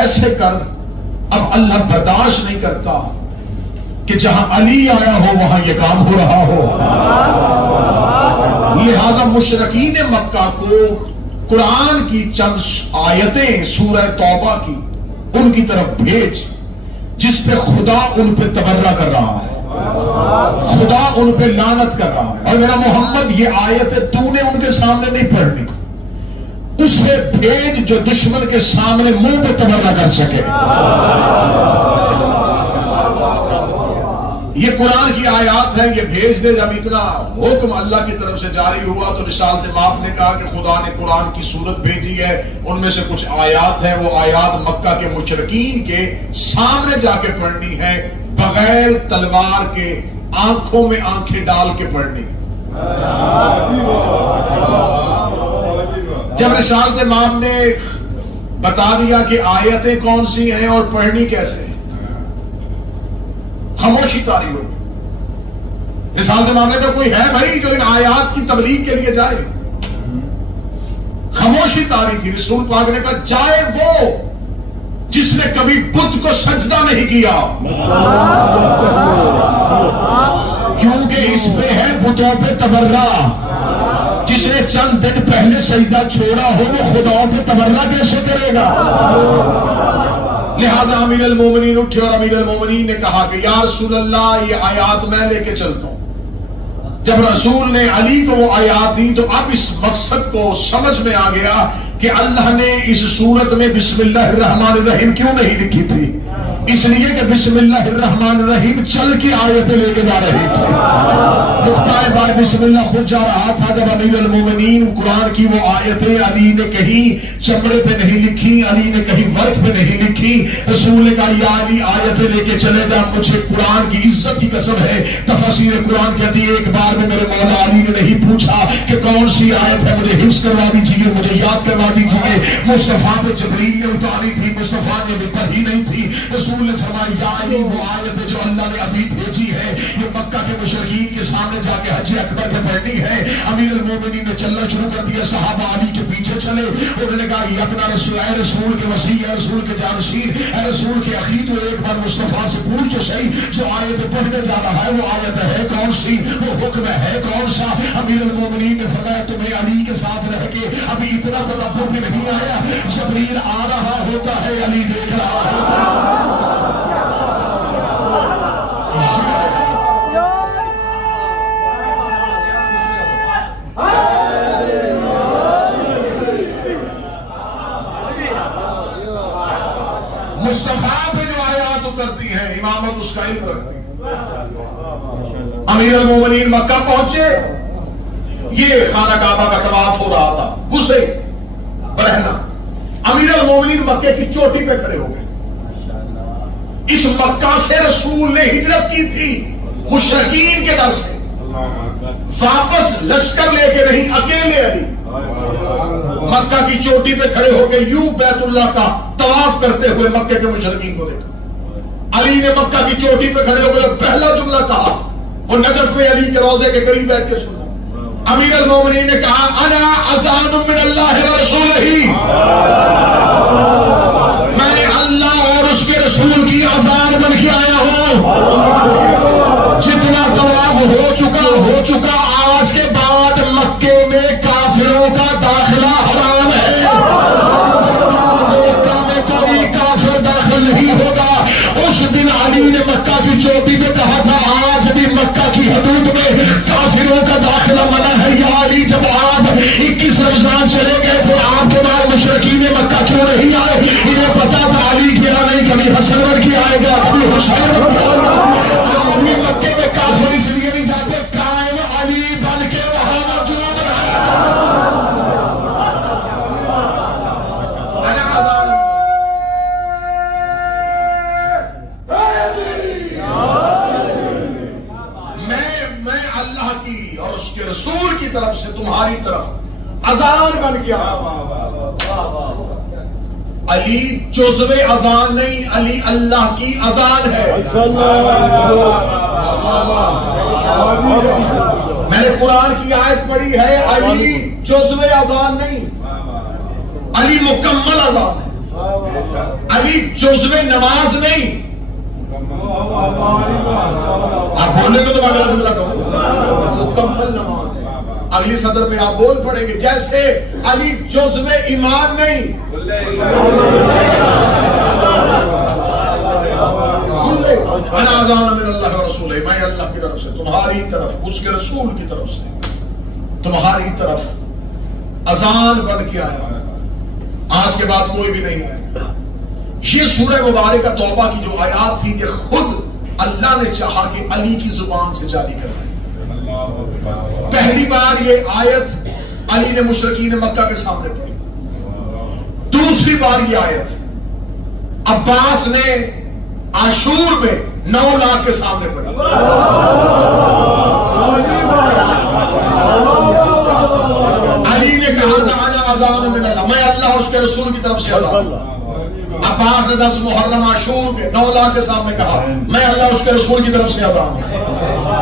ایسے کر. اب اللہ برداشت نہیں کرتا کہ جہاں علی آیا ہو وہاں یہ کام ہو رہا ہو. لہذا مشرکین مکہ کو قرآن کی چند آیتیں سورہ توبہ کی ان کی طرف بھیج جس پہ خدا ان پہ تبرہ کر رہا ہے, خدا ان پہ لعنت کر رہا ہے. اور میرا محمد یہ آیتیں تو نے ان کے سامنے نہیں پڑھنی, اسے بھیج جو دشمن کے سامنے منہ پہ تبرہ کر سکے. یہ قرآن کی آیات ہیں, یہ بھیج دے. جب اتنا حکم اللہ کی طرف سے جاری ہوا تو رسالت مآب نے کہا کہ خدا نے قرآن کی صورت بھیجی ہے, ان میں سے کچھ آیات ہیں, وہ آیات مکہ کے مشرکین کے سامنے جا کے پڑھنی ہے, بغیر تلوار کے, آنکھوں میں آنکھیں ڈال کے پڑھنی. جب رسالت مآب نے بتا دیا کہ آیتیں کون سی ہیں اور پڑھنی کیسے, خاموشی طاری ہوگی. رسالت مآب نے تو کوئی ہے بھائی جو ان آیات کی تبلیغ کے لیے جائے, خاموشی طاری تھی. رسول پاک نے کہا جائے وہ جس نے کبھی بت کو سجدہ نہیں کیا, کیونکہ اس پہ ہے بتوں پہ تبرہ. جس نے چند دن پہلے سجدہ چھوڑا ہو وہ خداؤں پہ تبرہ کیسے کرے گا. لہذا امیر المومنین اٹھے اور امیر المومنین نے کہا کہ یا رسول اللہ یہ آیات میں لے کے چلتا ہوں. جب رسول نے علی کو وہ آیات دی تو اب اس مقصد کو سمجھ میں آ گیا کہ اللہ نے اس صورت میں بسم اللہ الرحمن الرحیم کیوں نہیں لکھی تھی. اس لیے کہ بسم اللہ الرحمن الرحیم چل کے آیتیں لے کے جا رہی تھی. نقطۂ بائے بسم اللہ خود جا رہا تھا. جب امیر المومنین قرآن کی وہ آیتیں علی نے کہیں چمڑے پہ نہیں لکھی, علی نے کہیں ورق پہ نہیں لکھی, رسول نے کہا یا علی آیتیں لے کے چلے جا, مجھے قرآن کی عزت کی قسم ہے. تفسیر قرآن کہتی ہے ایک بار میں میرے مولا علی نے نہیں پوچھا کہ کون سی آیت ہے, مجھے حفظ کروا دیجیے, مجھے یاد کروا دیجیے. مصطفیٰ پہ جبریل نے اتاری تھی, مصطفیٰ نے بھی پڑھی نہیں تھی. رسول نے فرمایا یا علی وہ آیت جو اللہ نے ابھی بھیجی ہے یہ مکہ کے مشرکین کے سامنے جا کے حج اکبر پہ پڑھنی ہے. امیر المومنین نے چلنا شروع کر دیا, صحابہ علی کے پیچھے چلے. انہوں نے کہا یہ اپنا رسول, اے رسول کے وسیع, اے رسول کے جانشین, اے رسول کے اخی, تو ایک بار مصطفیٰ سے پوچھ تو صحیح جو آیت پڑھنے جا رہا ہے وہ آیت ہے کون سی, وہ حکم ہے کون سا. امیر المومنین نے فرمایا تمہیں علی کے ساتھ رہ کے ابھی اتنا تدبر بھی نہیں آیا. جبریل آ رہا ہوتا ہے, علی دیکھ رہا ہوتا ہے. مصطفیٰ پہ جو آیات اترتی ہیں امامت اس کا علم رکھتی ہے. امیر المومنین مکہ پہنچے, یہ خانہ کعبہ کا طواف ہو رہا تھا, گھسے برہنہ. امیر المومنین مکے کی چوٹی پہ کھڑے ہو گئے. اس مکہ سے رسول نے ہجرت کی تھی مشرکین کے ڈر سے, واپس لشکر لے کے نہیں, اکیلے علی مکہ کی چوٹی پہ کھڑے ہو کے یوں بیت اللہ کا طواف کرتے ہوئے مکے کے مشرکین کو دیکھا. علی نے مکہ کی چوٹی پہ کھڑے ہو کے پہلا جملہ کہا وہ نجف میں علی کے روضے کے قریب بیٹھ کے سنا. امیر المومنین نے کہا انا اذان من اللہ و رسولہ, میں اللہ اور اس کے رسول کی اذان بن کے آیا ہوں. جتنا طواف ہو چکا, آج کے بعد مکے میں کافروں کا داخلہ حرام ہے. مکہ میں کوئی کافر داخل نہیں ہوگا. اس دن علی نے مکہ کی چوٹی میں کہا تھا آج بھی مکہ کی حدود میں کافروں کا داخلہ منع ہے. یا علی جب آپ 21 رمضان چلے گئے تھے آپ کے بعد مشرکین مکہ کیوں نہیں آئے؟ انہیں پتا تھا علی کیا نہیں, کبھی حسن بن کے آئے گا, کبھی حسین بن کے آئے گا. آدمی مکے میں کافر اس لیے نہیں جاتے, قائم علی بن کے وہاں موجود ہے. میں اللہ کی اور اس کے رسول کی طرف سے تمہاری طرف اذان بن گیا. علی جزو اذان نہیں, علی اللہ کی اذان ہے. میں نے قرآن کی آیت پڑھی ہے, علی جزو اذان نہیں, علی مکمل اذان ہے. علی جزو نماز نہیں. آپ بولنے کو تو میں اگلا جملہ کہوں, مکمل نماز ہے. اگلی صدر میں آپ بول پڑیں گے جیسے علی جزو ایمان نہیں. انا اذان من اللہ و رسولہ, میں اللہ کی طرف سے تمہاری طرف, اس کے رسول کی طرف سے تمہاری طرف اذان بن کے آیا, آج کے بعد کوئی بھی نہیں آئے. یہ سورہ مبارکہ توبہ کی جو آیات تھی یہ خود اللہ نے چاہا کہ علی کی زبان سے جاری کرائے. پہلی بار یہ آیت علی نے مشرکین مکہ کے سامنے پڑھی. دوسری بار یہ آیت عباس نے عاشور میں 9 لاکھ کے سامنے پڑھی. علی نے کہا تھا انا اذان من اللہ, میں اللہ اس کے رسول کی طرف سے اذان. عباس نے 10 محرم عاشور میں 9 لاکھ کے سامنے کہا میں اللہ اس کے رسول کی طرف سے اذان.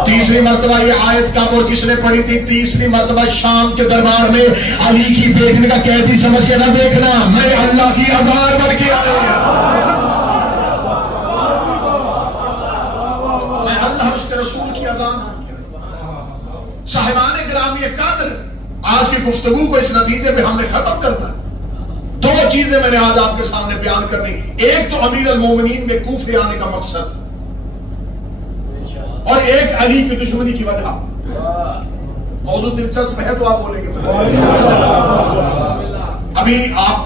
تیسری مرتبہ یہ آیت کب اور کس نے پڑھی تھی؟ تیسری مرتبہ شام کے دربار میں علی کی بیٹی کا قیدی سمجھ کے نہ دیکھنا, میں اللہ کی اذان بن کے آیا, میں اللہ اس کے رسول کی اذان. صاحبان گرامی قدر, آج کی گفتگو کو اس نتیجے میں ہم نے ختم کرنا ہے. 2 چیزیں میں نے آج آپ کے سامنے بیان کرنی. ایک تو امیر المومنین میں کوفے آنے کا مقصد, اور ایک علی کی دشمنی کی وجہ. موضوع دلچسپ ہے تو آپ بولیں گے. ابھی آپ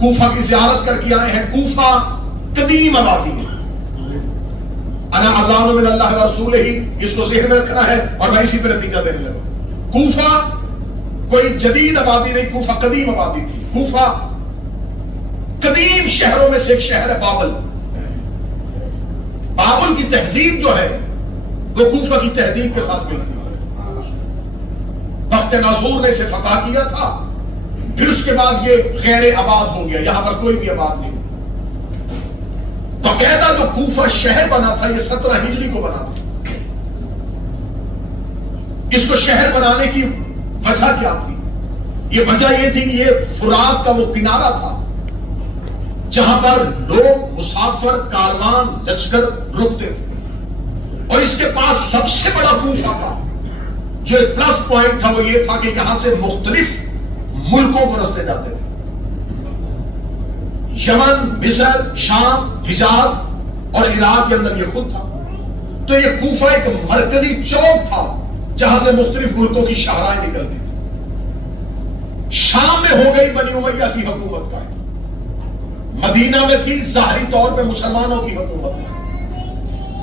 کوفہ کی زیارت کر کے آئے ہیں. کوفہ قدیم آبادی ہے. انا اذان من اللہ و رسولہ ہی اس کو ذہن میں رکھنا ہے, اور میں اسی پہ نتیجہ دینے لگا. کوفہ کوئی جدید آبادی نہیں, کوفہ قدیم آبادی تھی. کوفہ قدیم شہروں میں سے ایک شہر ہے بابل. بابل کی تہذیب جو ہے وہ کوفہ کی تہذیب کے ساتھ ملتی ہے. وقت ناصور نے اسے فتح کیا تھا, پھر اس کے بعد یہ غیر آباد ہو گیا, یہاں پر کوئی بھی آباد نہیں. باقاعدہ جو کوفہ شہر بنا تھا یہ 17 ہجری کو بنا تھا. اس کو شہر بنانے کی وجہ کیا تھی؟ یہ وجہ یہ تھی کہ یہ فرات کا وہ کنارہ تھا جہاں پر لوگ مسافر کاروان لشکر رکتے تھے, اور اس کے پاس سب سے بڑا کوفہ کا جو ایک پلس پوائنٹ تھا وہ یہ تھا کہ یہاں سے مختلف ملکوں کو رستے جاتے تھے. یمن, مصر, شام, حجاز اور عراق کے اندر یہ خود تھا. تو یہ کوفہ ایک مرکزی چوک تھا جہاں سے مختلف ملکوں کی شاہراہیں نکلتی تھی. شام میں ہو گئی بنی امیہ کی حکومت قائم, مدینہ میں تھی ظاہری طور پہ مسلمانوں کی حکومت.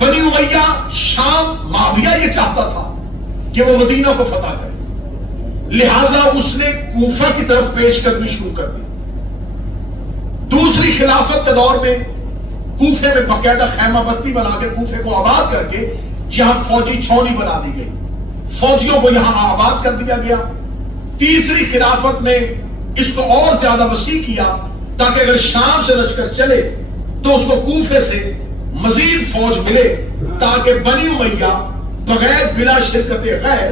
بنی امیہ شام, معاویہ یہ چاہتا تھا کہ وہ مدینہ کو فتح کرے, لہذا اس نے کوفہ کی طرف پیش قدمی شروع کر دی. دوسری خلافت کے دور میں کوفے میں باقاعدہ خیمہ بستی بنا کے کوفے کو آباد کر کے یہاں فوجی چھاؤنی بنا دی گئی, فوجیوں کو یہاں آباد کر دیا گیا. تیسری خلافت نے اس کو اور زیادہ وسیع کیا تاکہ اگر شام سے لشکر چلے تو اس کو کوفے سے مزید فوج ملے, تاکہ بنی امیہ بغیر بلا شرکت غیر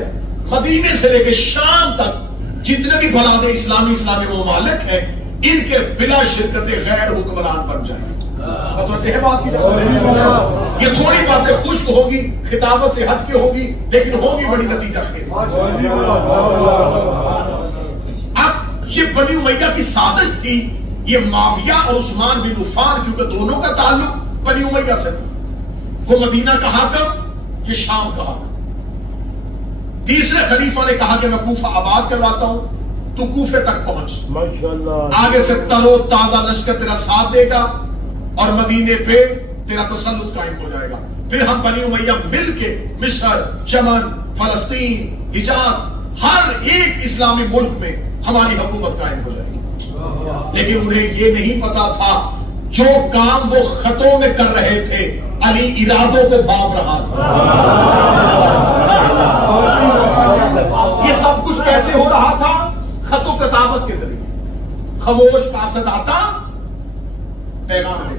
مدینے سے لے کے شام تک جتنے بھی بلاد اسلامی ممالک ہیں ان کے بلا شرکت غیر حکمران بن جائیں. بات کی یہ تھوڑی باتیں خشک ہوگی, خطابت سے ہٹ کے ہوگی, لیکن ہوگی بڑی نتیجہ خیز. اب یہ بنی امیہ کی سازش تھی, یہ معاویہ اور عثمان بن عفان, کیونکہ دونوں کا تعلق بنی امیہ سے تھا. وہ مدینہ کا حاکم, یہ شام کا حاکم. تیسرے خلیفہ نے کہا کہ میں کوفہ آباد کرواتا ہوں, تو کوفے تک پہنچ, آگے سے ترو تازہ لشکر تیرا ساتھ دے گا اور مدینے پہ تیرا تسلط قائم ہو جائے گا. پھر ہم بنی امیہ مل کے مصر, یمن, فلسطین, حجاز, ہر ایک اسلامی ملک میں ہماری حکومت قائم ہو جائے گی. لیکن انہیں یہ نہیں پتا تھا جو کام وہ خطوں میں کر رہے تھے علی ارادوں کو بھاپ رہا تھا. یہ سب کچھ کیسے ہو رہا تھا؟ خط و کتابت کے ذریعے. خاموش قاصد آتا, پیغام دے.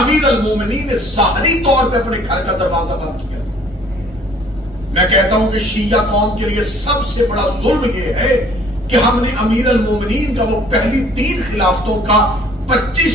امیر المومنین نے ظاہری طور پہ اپنے گھر کا دروازہ بند کیا تھا. میں کہتا ہوں کہ شیعہ قوم کے لیے سب سے بڑا ظلم یہ ہے کہ ہم نے امیر المومنین کا وہ پہلی 3 خلافتوں کا 25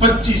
25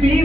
3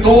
2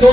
2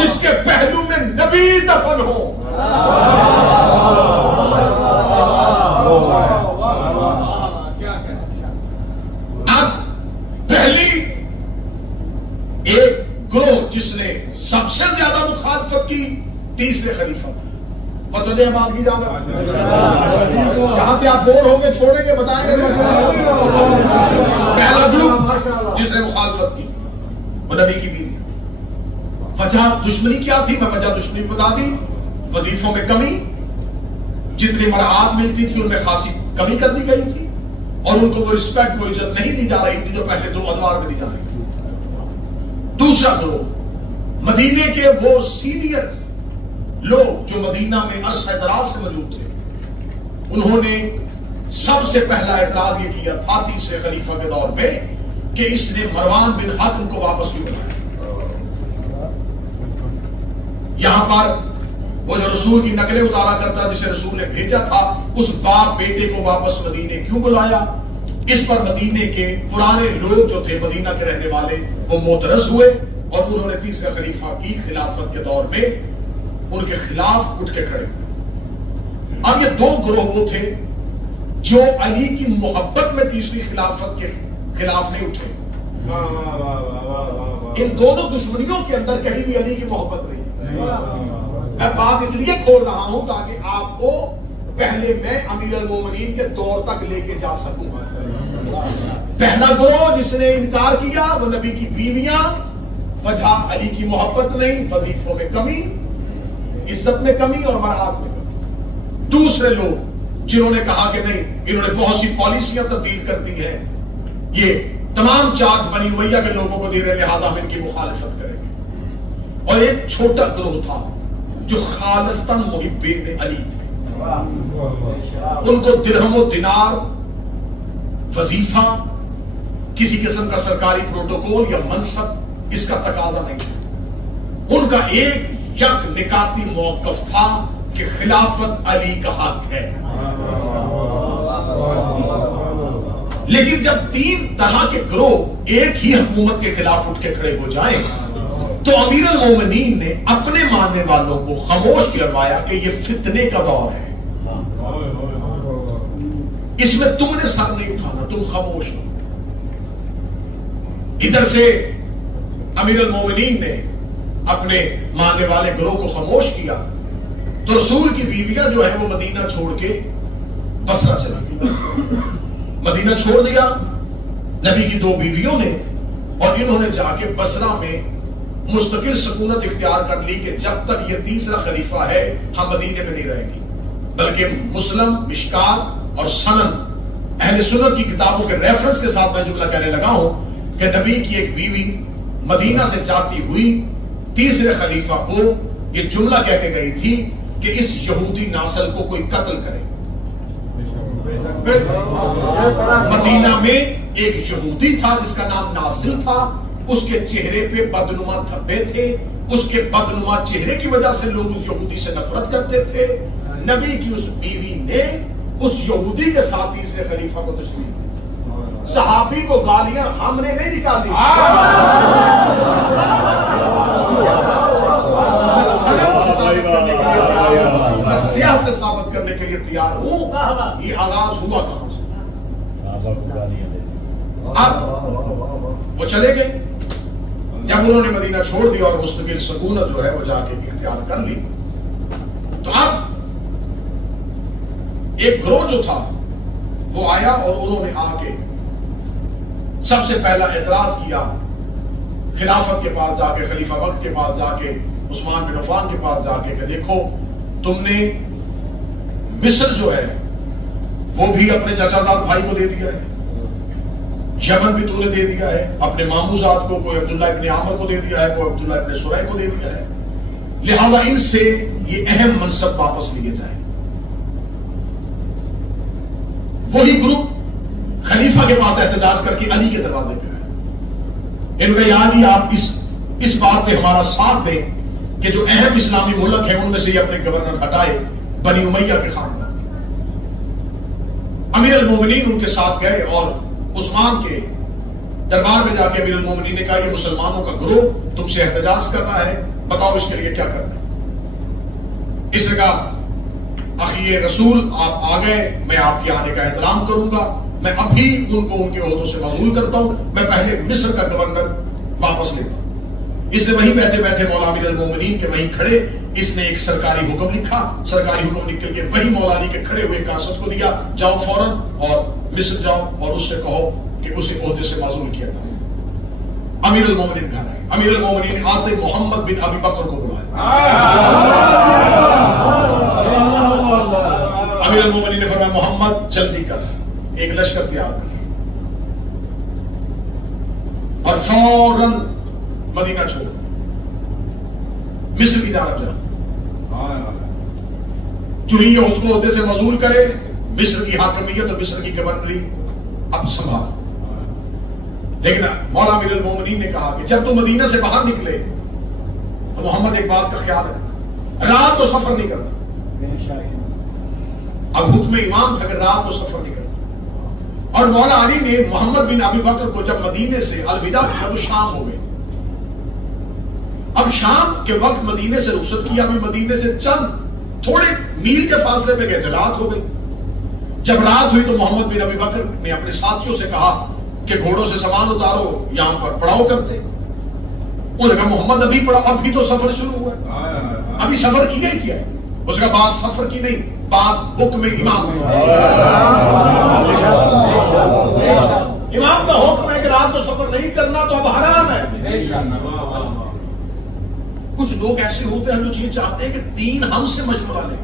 جس کے پہلو میں نبی دفن ہو. اب پہلی ایک گروہ جس نے سب سے زیادہ مخالفت کی تیسرے خلیفہ. متوجہ بات کی جانا جہاں سے آپ بور ہو کے چھوڑیں گے بتائیں گے. پہلا گروپ جس نے مخالفت کی وہ نبی کی بیوی. وجہ دشمنی کیا تھی؟ میں وجہ دشمنی بتا دی. وظیفوں میں کمی، جتنی مراعات ملتی تھی ان میں خاصی کمی کر دی گئی تھی، اور ان کو وہ رسپیکٹ، وہ عزت نہیں دی جا رہی تھی جو پہلے دو ادوار میں دی جا رہی تھی. دوسرا گروہ مدینے کے وہ سینئر لوگ جو مدینہ میں عرصہ دراز سے موجود تھے، انہوں نے سب سے پہلا اعتراض یہ کیا تھا تیسرے خلیفہ کے دور میں کہ اس نے مروان بن حکم کو واپس کیوں بلایا. یہاں پر وہ جو رسول کی نقلیں اتارا کرتا جسے رسول نے بھیجا تھا، اس باپ بیٹے کو واپس مدینے کیوں بلایا؟ اس پر مدینے کے پرانے لوگ جو تھے مدینہ کے رہنے والے وہ معترض ہوئے، اور انہوں نے تیسرے خلیفہ کی خلافت کے دور میں ان کے خلاف اٹھ کے کھڑے ہوئے. اب یہ دو گروہ وہ تھے جو علی کی محبت میں تیسری خلافت کے خلاف نہیں اٹھے. ان دونوں دشمنیوں کے اندر کہیں بھی علی کی محبت نہیں. میں بات اس لیے کھول رہا ہوں تاکہ آپ کو پہلے میں امیر المومنین کے دور تک لے کے جا سکوں. پہلا گروہ جس نے انکار کیا وہ نبی کی بیویاں. وجہ علی کی محبت نہیں، وظیفوں میں کمی، عزت میں کمی اور مراعات میں کمی. دوسرے لوگ جنہوں نے کہا کہ نہیں، انہوں نے بہت سی پالیسیاں تبدیل کر دی ہیں، یہ تمام چارج بنی امیہ کے لوگوں کو دے رہے، لہذا ہم ان کی مخالفت کریں گے. اور ایک چھوٹا گروہ تھا جو خالصتاً محبین علی تھے. ان کو درہم و دینار، وظیفہ، کسی قسم کا سرکاری پروٹوکول یا منصب اس کا تقاضا نہیں تھا. ان کا ایک یک نکاتی موقف تھا کہ خلافت علی کا حق ہے. لیکن جب تین طرح کے گروہ ایک ہی حکومت کے خلاف اٹھ کے کھڑے ہو جائیں تو امیر المومنین نے اپنے ماننے والوں کو خاموش کروایا کہ یہ فتنے کا دور ہے، اس میں تم نے سر نہیں اٹھانا، تم خاموش ہو. ادھر سے امیر المومنین نے اپنے ماننے والے گروہ کو خاموش کیا تو رسول کی بیویاں جو ہے وہ مدینہ چھوڑ کے بصرہ چلی گئی. مدینہ چھوڑ دیا نبی کی دو بیویوں نے، اور انہوں نے جا کے بصرہ میں مستقل سکونت اختیار کر لی کہ جب تک یہ تیسرا خلیفہ ہے ہم مدینے میں نہیں رہیں گے. بلکہ مسلم، مشکات اور سنن اہل سنت کی کتابوں کے ریفرنس کے ساتھ میں جملہ کہنے لگا ہوں کہ نبی کی ایک بیوی مدینہ سے جاتی ہوئی تیسرے خلیفہ کو یہ جملہ کہہ کے گئی تھی کہ اس یہودی نسل کو کوئی قتل کرے. مدینہ میں ایک یہودی تھا جس کا نام ناصر تھا، اس کے چہرے پہ بدنما دھبے تھے، اس کے بدنما چہرے کی وجہ سے لوگ اس یہودی سے نفرت کرتے تھے. نبی کی اس بیوی نے اس یہودی کے ساتھ تیسرے خلیفہ کو تشریف دی. صحابی کو گالیاں ہم نے نہیں نکالی، سیاست سے ثابت کرنے کے لیے تیار ہوں. یہ آغاز ہوا کہاں سے؟ اب وہ چلے گئے. جب انہوں نے مدینہ چھوڑ دیا اور مستقل سکونت جو ہے وہ جا کے اختیار کر لی، تو اب ایک گروہ جو تھا وہ آیا اور انہوں نے آ کے سب سے پہلا اعتراض کیا خلافت کے پاس جا کے، خلیفہ وقت کے پاس جا کے، عثمان بن عفان کے پاس جا کے کہ دیکھو تم نے مصر جو ہے وہ بھی اپنے چچا زاد بھائی کو دے دیا ہے، یمن بھی تو نے دے دیا ہے، اپنے ماموں زاد کو کوئی عبداللہ ابن عامر کو دے دیا ہے، کوئی عبداللہ ابن سرح کو دے دیا ہے، لہذا ان سے یہ اہم منصب واپس لیے جائیں. وہی گروپ خلیفہ کے پاس احتجاج کر کے علی کے دروازے پہ ہے. ان کا یعنی آپ اس بات پہ ہمارا ساتھ دیں کہ جو اہم اسلامی ملک ہے ان میں سے یہ اپنے گورنر ہٹائے بنی امیہ کے خاندان. امیر المومنین ان کے ساتھ گئے اور عثمان کے دربار میں جا کے امیر المومنین نے کہا یہ مسلمانوں کا گروہ تم سے احتجاج کر رہا ہے، بتاؤ اس کے لیے کیا کرنا ہے؟ اس نے کہا اخی رسول آپ آ گئے، میں آپ کے آنے کا احترام کروں گا، میں ابھی ان کو ان کے عہدوں سے معزول کرتا ہوں، میں پہلے مصر کا گورنر واپس لیتا ہوں۔ اس نے وہیں بیٹھے بیٹھے مولا امیر المومنین کے وہیں کھڑے اس نے ایک سرکاری حکم لکھا، سرکاری حکم لکھ کر کے وہی مولا علی کے کھڑے ہوئے کاسد کو دیا، جاؤ فوراً اور مصر جاؤ اور اس سے کہو کہ اسے عہدے سے معزول کیا تھا۔ امیر المومنین گھر آئے، امیر المومنین آتے محمد بن ابی بکر کو بلایا۔ امیر المومنین نے فرمایا محمد جلدی کر، ایک لشکر تیار کر اور فوراً مدینہ چھوڑ، مصر کی جانب جا، جو ہی اس کو عہدے سے معزول کرے، مصر کی حاکمیت اور مصر کی گورنری اب سنبھال۔ لیکن مولا امیر المومنین نے کہا کہ جب تو مدینہ سے باہر نکلے تو محمد ایک بات کا خیال رکھنا، رات کو سفر نہیں کرنا۔ اب حکم امام تھا کہ رات کو سفر نہیں کرنا۔ اور مولا علی نے محمد بن ابی بکر کو جب مدینے سے الوداع کیا تو شام ہو گئی، اب شام کے وقت مدینے سے رخصت کیا، ابھی مدینے سے چند تھوڑے میل کے فاصلے پہ گئے تھے، رات ہو گئی۔ جب رات ہوئی تو محمد بن ابی بکر نے اپنے ساتھیوں سے کہا کہ گھوڑوں سے سامان اتارو، یہاں پر پڑاؤ کرتے۔ انہوں نے کہا محمد ابھی پڑاؤ، ابھی تو سفر شروع ہوا ہے، ابھی سفر کیا ہی کیا ہے۔ اس کا بات سفر کی نہیں، بات حکم امام ہے۔ امام کا حکم ہے کہ رات کو سفر نہیں کرنا تو اب حرام ہے۔ کچھ لوگ ایسے ہوتے ہیں جو یہ چاہتے ہیں کہ دین ہم سے مشورہ لیں۔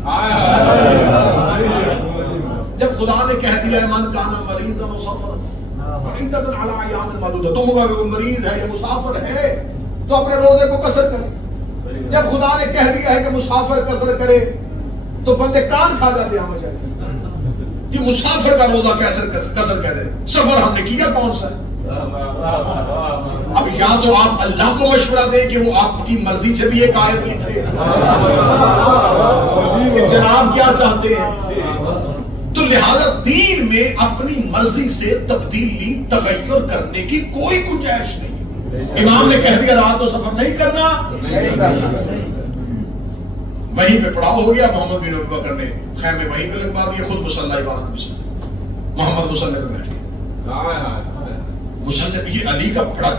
جب خدا نے کہہ دیا ہے من کان مریضا مسافرا فعدۃ علی ایام معدودۃ، تم اگر مریض ہے یا مسافر ہے تو اپنے روزے کو قصر کرے۔ جب خدا نے کہہ دیا ہے کہ مسافر قصر کرے تو بندے کان کھا جاتے ہیں ہمیں چاہیے کہ مسافر کا روزہ قصر کرے، سفر ہم نے کیا کون سا ہے؟ اب یا تو آپ اللہ کو مشورہ دیں کہ وہ آپ کی مرضی سے بھی ایک آیت لکھے کہ جناب کیا چاہتے ہیں، تو لہذا دین میں اپنی مرضی سے تبدیلی تغیر کرنے کی کوئی گنجائش نہیں۔ امام نے کہہ دیا رات کو سفر نہیں کرنا، وہیں پہ پڑاؤ ہو گیا۔ محمد بن ابی بکر نے خیمے وہیں پہ لگوا دیا، خود مصلی محمد مصلی پہ بیٹھ گئے۔ مصلی یہ علی کا بڑا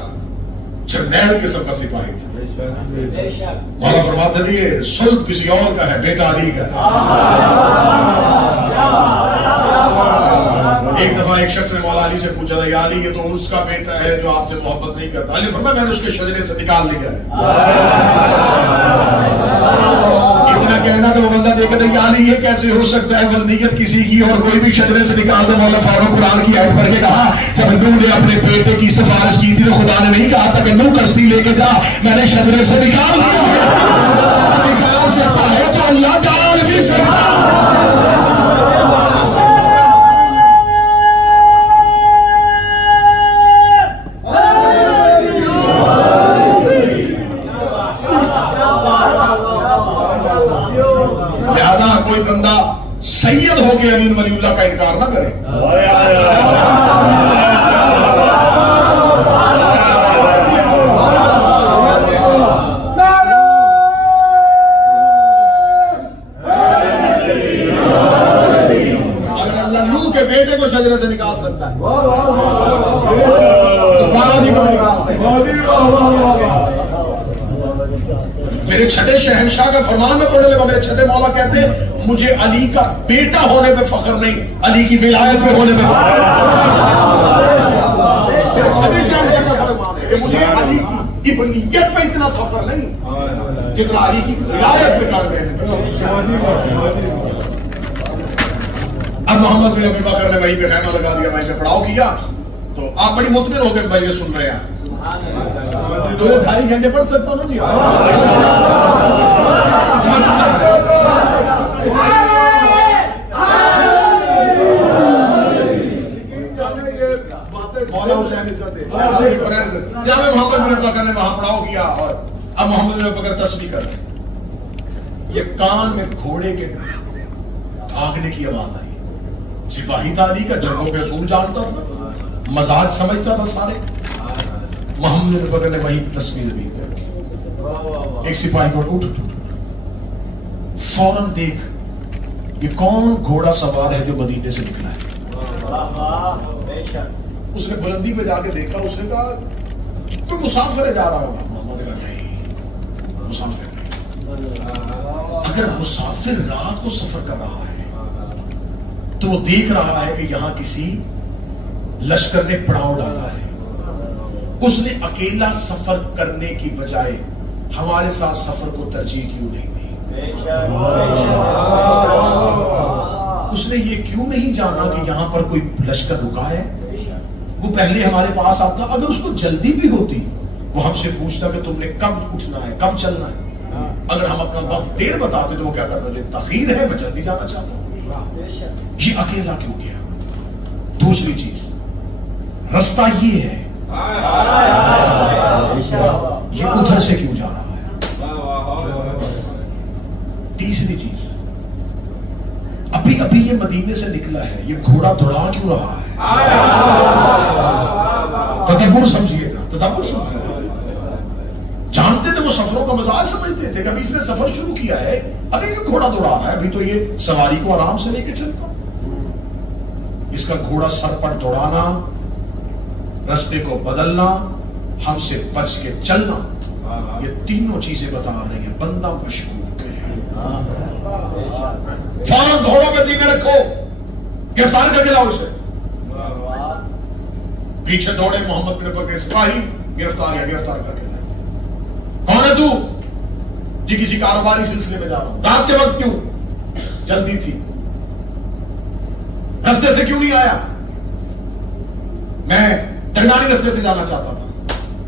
جرنیل قسم کا سپاہی تھا۔ مولا فرماتے تھے یہ صلب کسی اور کا ہے، بیٹا علی کا ہے۔ ایک دفعہ ایک شخص نے مولا علی سے پوچھا تھا یا علی یہ تو اس کا بیٹا ہے جو آپ سے محبت نہیں کرتا۔ علی فرمایا میں نے اس کے شجرے سے نکال لیا ہے۔ اتنا کہنا تو وہ بندہ دیکھا تھا یا علی یہ کیسے ہو سکتا ہے، بندیت کسی کی اور کوئی بھی شجرے سے نکال دے۔ مولا فاروق قرآن کی آیت پڑھ کے کہا جب نوح نے اپنے بیٹے کی سفارش کی تھی تو خدا نے نہیں کہا تھا کہ نوح کشتی لے کے جا، میں نے شجرے سے نکال دیا ہے۔ نکال سکتا ہے تو اللہ ڈال بھی سکتا۔ کوئی بندہ سید ہو کے امین ولی اللہ کا انکار نہ کرے۔ اگر اللہ نوح کے بیٹے کو شجرے سے نکال سکتا ہے تو بالاجی کو نکال سکتا ہے۔ میرے چھٹے شہنشاہ کا فرمان میں پڑھ لے گا، میرے چھٹے مولا کہتے ہیں مجھے علی کا بیٹا ہونے پہ فخر نہیں، علی کی ولایت پہ ہونے پہ فخر ہے۔ مجھے علی کی ابنیت پہ اتنا فخر نہیں جتنا علی کی ولایت پہ کام کرنے۔ اب محمد بن ابی بکر نے وہیں پہ خیمہ لگا دیا، وہیں پہ پڑاؤ کیا، تو آپ بڑی مطمئن ہو کے بھائی یہ سن رہے ہیں 2-2.5 گھنٹے پڑھ سکتا ہوں نا جی۔ مولا حسین عزت جب محمد بن ابی بکر نے وہاں پڑاؤ کیا اور اب محمد بن ابی بکر تسبیح کر رہے، یہ کان میں گھوڑے کے بھاگنے کی آواز آئی۔ سپاہی تھا علی کا، جنگوں پہ اصول جانتا تھا، مزاج سمجھتا تھا سارے۔ محمد بن ابی بکر نے وہیں تسبیح بھی کر کی۔ ایک سپاہی کو اٹھ فوراً دیکھ یہ کون گھوڑا سوار ہے جو مدینے سے نکلا ہے. اس نے بلندی پہ جا کے دیکھا, اس نے کہا کوئی مسافر جا رہا ہوگا. محمد کہا نہیں, مسافر نہیں. اگر مسافر رات کو سفر کر رہا ہے تو وہ دیکھ رہا ہے کہ یہاں کسی لشکر نے پڑاؤ ڈالا ہے. اس نے اکیلا سفر کرنے کی بجائے ہمارے ساتھ سفر کو ترجیح کیوں نہیں دی؟ اس نے یہ کیوں نہیں جانا کہ یہاں پر کوئی لشکر رکا ہے؟ وہ پہلے ہمارے پاس آتا. اگر اس کو جلدی بھی ہوتی وہ ہم سے پوچھتا کہ تم نے کب اٹھنا ہے, کب چلنا ہے. اگر ہم اپنا وقت دیر بتاتے تو وہ کہتا مجھے تاخیر ہے, میں جلدی جانا چاہتا ہوں. یہ اکیلا کیوں گیا؟ دوسری چیز, رستہ یہ ہے, یہ ادھر سے کیوں جا رہا ہے؟ تیسری چیز, ابھی یہ مدینے سے نکلا ہے, یہ گھوڑا دوڑا کیوں رہا ہے؟ تدبر سمجھیے گا, تدبر سمجھیے. جانتے تھے وہ سفروں کا مزاج سمجھتے تھے کہ ابھی اس نے سفر شروع کیا ہے, ابھی کیوں گھوڑا دوڑا رہا ہے؟ ابھی تو یہ سواری کو آرام سے لے کے چلتا. اس کا گھوڑا سر پر دوڑانا, رستے کو بدلنا, ہم سے بچ کے چلنا, یہ تینوں چیزیں بتا رہی ہیں بندہ مشکوک ہے. فوراً گھوڑوں پہ ذکر رکھو, گرفتار کر کے لاؤ اسے. پیچھے دوڑے محمد بن ابی بکر کے سپاہی, گرفتار کر کے لائے. کون ہے تو؟ جی کسی کاروباری سلسلے میں جا رہا ہوں. رات کے وقت کیوں؟ جلدی تھی. رستے سے کیوں نہیں آیا؟ میں ڈنڈانی رستے سے جانا چاہتا تھا.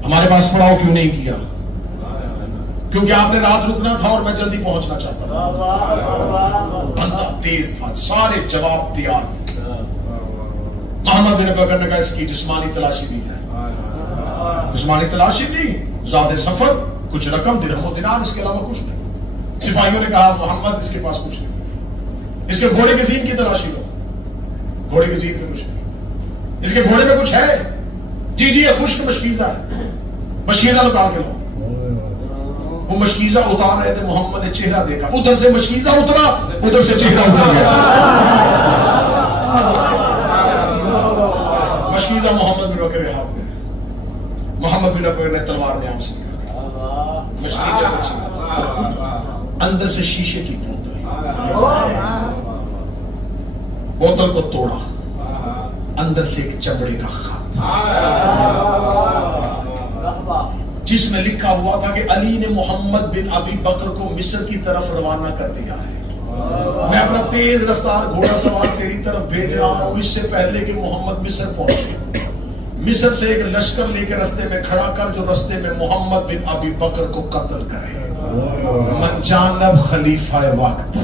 ہمارے پاس پڑاؤ کیوں نہیں کیا؟ کیونکہ آپ نے رات رکنا تھا اور میں جلدی پہنچنا چاہتا تھا. بندہ تیز تھا, سارے جواب تیار تھے. محمد بن ابی بکر نے کہا اس کی جسمانی تلاشی دی جائے. جسمانی تلاشی دی, زیادہ سفر, کچھ رقم درہم و دینار, اس کے علاوہ کچھ نہیں. سپاہیوں نے کہا محمد اس کے پاس کچھ نہیں, اس کے گھوڑے کے زین کی تلاشی لو. گھوڑے کے زین میں کچھ نہیں. اس کے گھوڑے میں کچھ ہے؟ جی یہ خشک مشکیزہ ہے. مشکیزہ نکال کے لو. وہ مشکیزہ اتار رہے تھے, محمد نے چہرہ دیکھا, ادھر سے مشکیزہ اترا, ادھر سے چہرہ اتر گیا. مشکیزہ محمد بن بکر کے ہاتھ میں. محمد بن بکر نے تلوار نیام سے مشکیزہ کو چھینا. اندر سے شیشے کی بوتل کو توڑا, اندر سے ایک چمڑے کا خط جس میں لکھا ہوا تھا کہ علی نے محمد بن ابی بکر کو مصر کی طرف روانہ کر دیا ہے. میں اپنا تیز رفتار گھوڑا سوار تیری طرف بھیج رہا ہوں اس سے پہلے کہ محمد مصر پہنچے. مصر سے ایک لشکر لے کے رستے میں کھڑا کر جو رستے میں محمد بن ابی بکر کو قتل کرے. من جانب خلیفہ وقت.